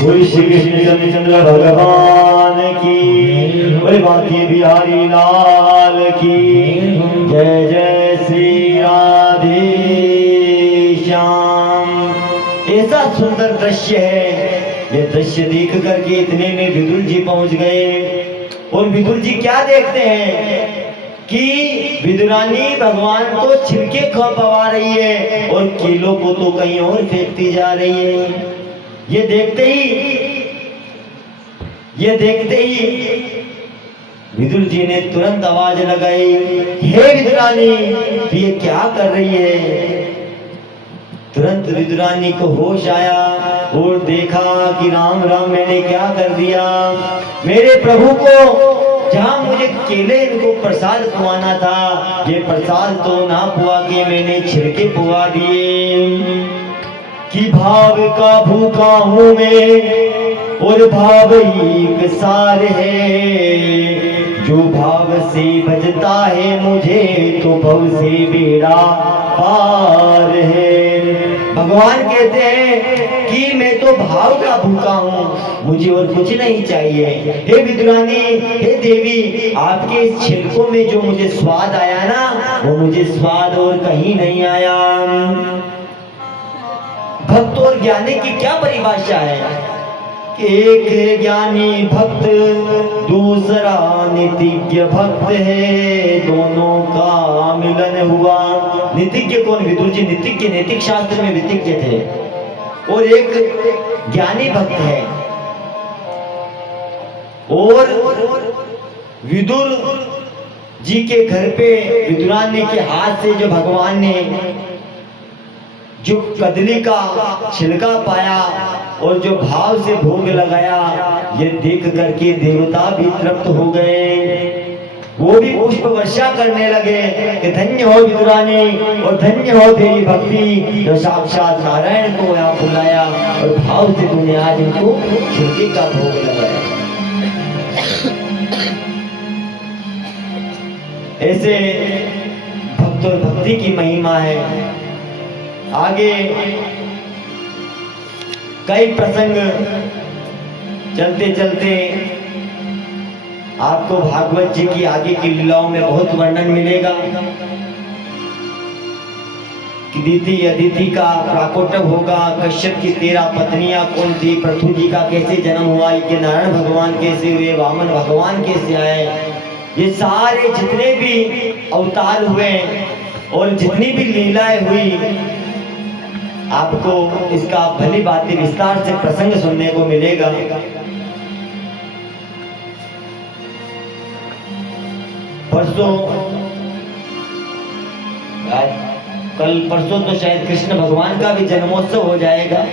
बोल श्री कृष्ण चंद्र भगवान की, बोल बांके बिहारी लाल की जय। जय श्री राधे श्याम। ऐसा सुंदर दृश्य है, ये दृश्य देख करके इतने में विदुर जी पहुंच गए। और विदुर जी क्या देखते हैं कि विदुरानी भगवान को छिलके खपवा रही है और केलों को तो कहीं और फेंकती जा रही है। ये देखते ही विदुर जी ने तुरंत आवाज लगाई, हे विदुरानी तू ये क्या कर रही है। तुरंत विदुरानी को होश आया और देखा कि राम राम मैंने क्या कर दिया। मेरे प्रभु को जहां मुझे केले इनको प्रसाद खुआना था, ये प्रसाद तो ना पुआ के मैंने छिड़के पुआ दिए। कि भाव का भूखा हूं मैं और भाव एक सार है, जो भाव से बजता है मुझे तो भव से बेड़ा पार है। भगवान कहते हैं कि मैं तो भाव का भूखा हूँ, मुझे और कुछ नहीं चाहिए। हे विदुरानी, हे देवी, आपके इस छिलकों में जो मुझे स्वाद आया ना, वो मुझे स्वाद और कहीं नहीं आया। भक्त और ज्ञानी की क्या परिभाषा है कि एक है ज्ञानी भक्त, दूसरा नितिज्ञ भक्त है, दोनों का मिलन हुआ। नितिज्ञ कौन? विदुर जी नितिज्ञ, नैतिक शास्त्र में वितिज्ञ थे। और एक ज्ञानी भक्त है। और विदुर जी के घर पे विदुरानी के हाथ से जो भगवान ने जो कदली का छिलका पाया और जो भाव से भोग लगाया, ये देख करके देवता भी तृप्त हो गए। वो भी पुष्प वर्षा करने लगे कि धन्य हो विदुरानी और धन्य हो तेरी भक्ति, जो साक्षात नारायण को यहाँ बुलाया और भाव से तूने आज इनको छिलके का भोग लगाया। ऐसे भक्त और भक्ति की महिमा है। आगे कई प्रसंग चलते चलते आपको भागवत जी की आगे की लीलाओं में बहुत वर्णन मिलेगा कि दीति अदिति का प्राकोटव होगा, कश्यप की 13 पत्नियां कौन थी, पृथु जी का कैसे जन्म हुआ, ये नारायण भगवान कैसे हुए, वामन भगवान कैसे आए, ये सारे जितने भी अवतार हुए और जितनी भी लीलाएं हुई, आपको इसका भली बातें विस्तार से प्रसंग सुनने को मिलेगा। परसों कल परसों तो शायद कृष्ण भगवान का भी जन्मोत्सव हो जाएगा,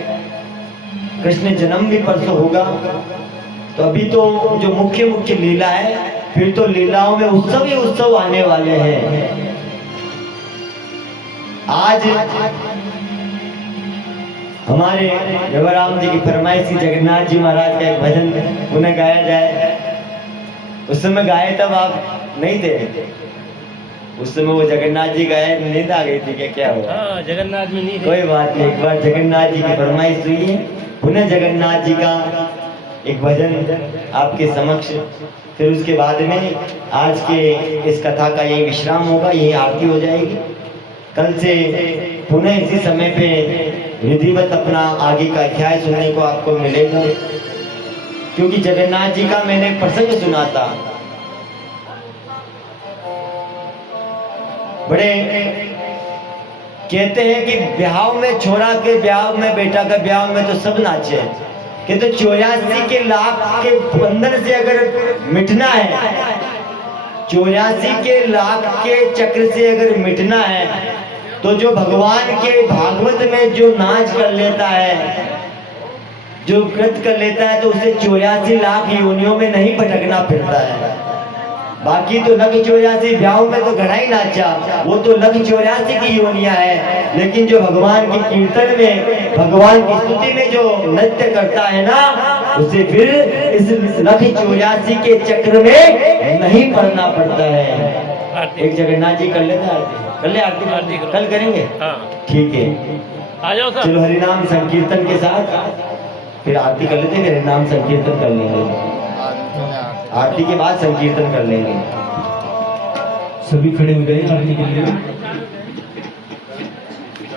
कृष्ण जन्म भी परसों होगा। तो अभी तो जो मुख्य मुख्य लीला है, फिर तो लीलाओं में उत्सव ही उत्सव आने वाले हैं। आज हमारे रघुराम जी की फरमाइश की जगन्नाथ जी महाराज का एक भजन उन्हें गाया जाए। उस समय गाए तब आप नहीं थे, उस समय वो जगन्नाथ जी गाए, नींद आ गई थी क्या हुआ? हाँ, जगन्नाथ में नहीं थे। कोई बात नहीं, एक बार जगन्नाथ जी की फरमाइश हुई है, पुनः जगन्नाथ जी का एक भजन आपके समक्ष, फिर उसके बाद में आज के इस कथा का यही विश्राम होगा, यही आरती हो जाएगी। कल से पुनः इसी समय पे विधिवत अपना आगे का अध्याय सुनने को आपको मिलेगा, क्योंकि जगन्नाथ जी का मैंने प्रसंग सुना था। बड़े कहते हैं कि ब्याह में छोरा के ब्याह में, बेटा का ब्याह में तो सब नाचे, कि तो 84 के लाख के बंधन से अगर मिटना है, 84 के लाख के चक्र से अगर मिटना है, तो जो भगवान के भागवत में जो नाच कर लेता है, जो कृत कर लेता है, तो उसे 84 लाख योनियों में नहीं भटकना फिरता है। बाकी तो लख 84 ब्याहों में तो घड़ा ही नाचा, वो तो लख 84 की योनियां है। लेकिन जो भगवान के कीर्तन में, भगवान की स्तुति में जो नृत्य करता है ना, उसे फिर इस लख 84 के चक्र में नहीं पड़ना पड़ता है। एक जगन्नाथ जी कर लेते आरती, कर ले आरती, कल करेंगे। हाँ, ठीक है, आ जाओ सर। चलो हरिनाम संकीर्तन के साथ फिर आरती कर लेते, फिर हरिनाम संकीर्तन कर लेंगे, आरती के बाद संकीर्तन कर लेंगे। सभी खड़े हो गए आरती के लिए।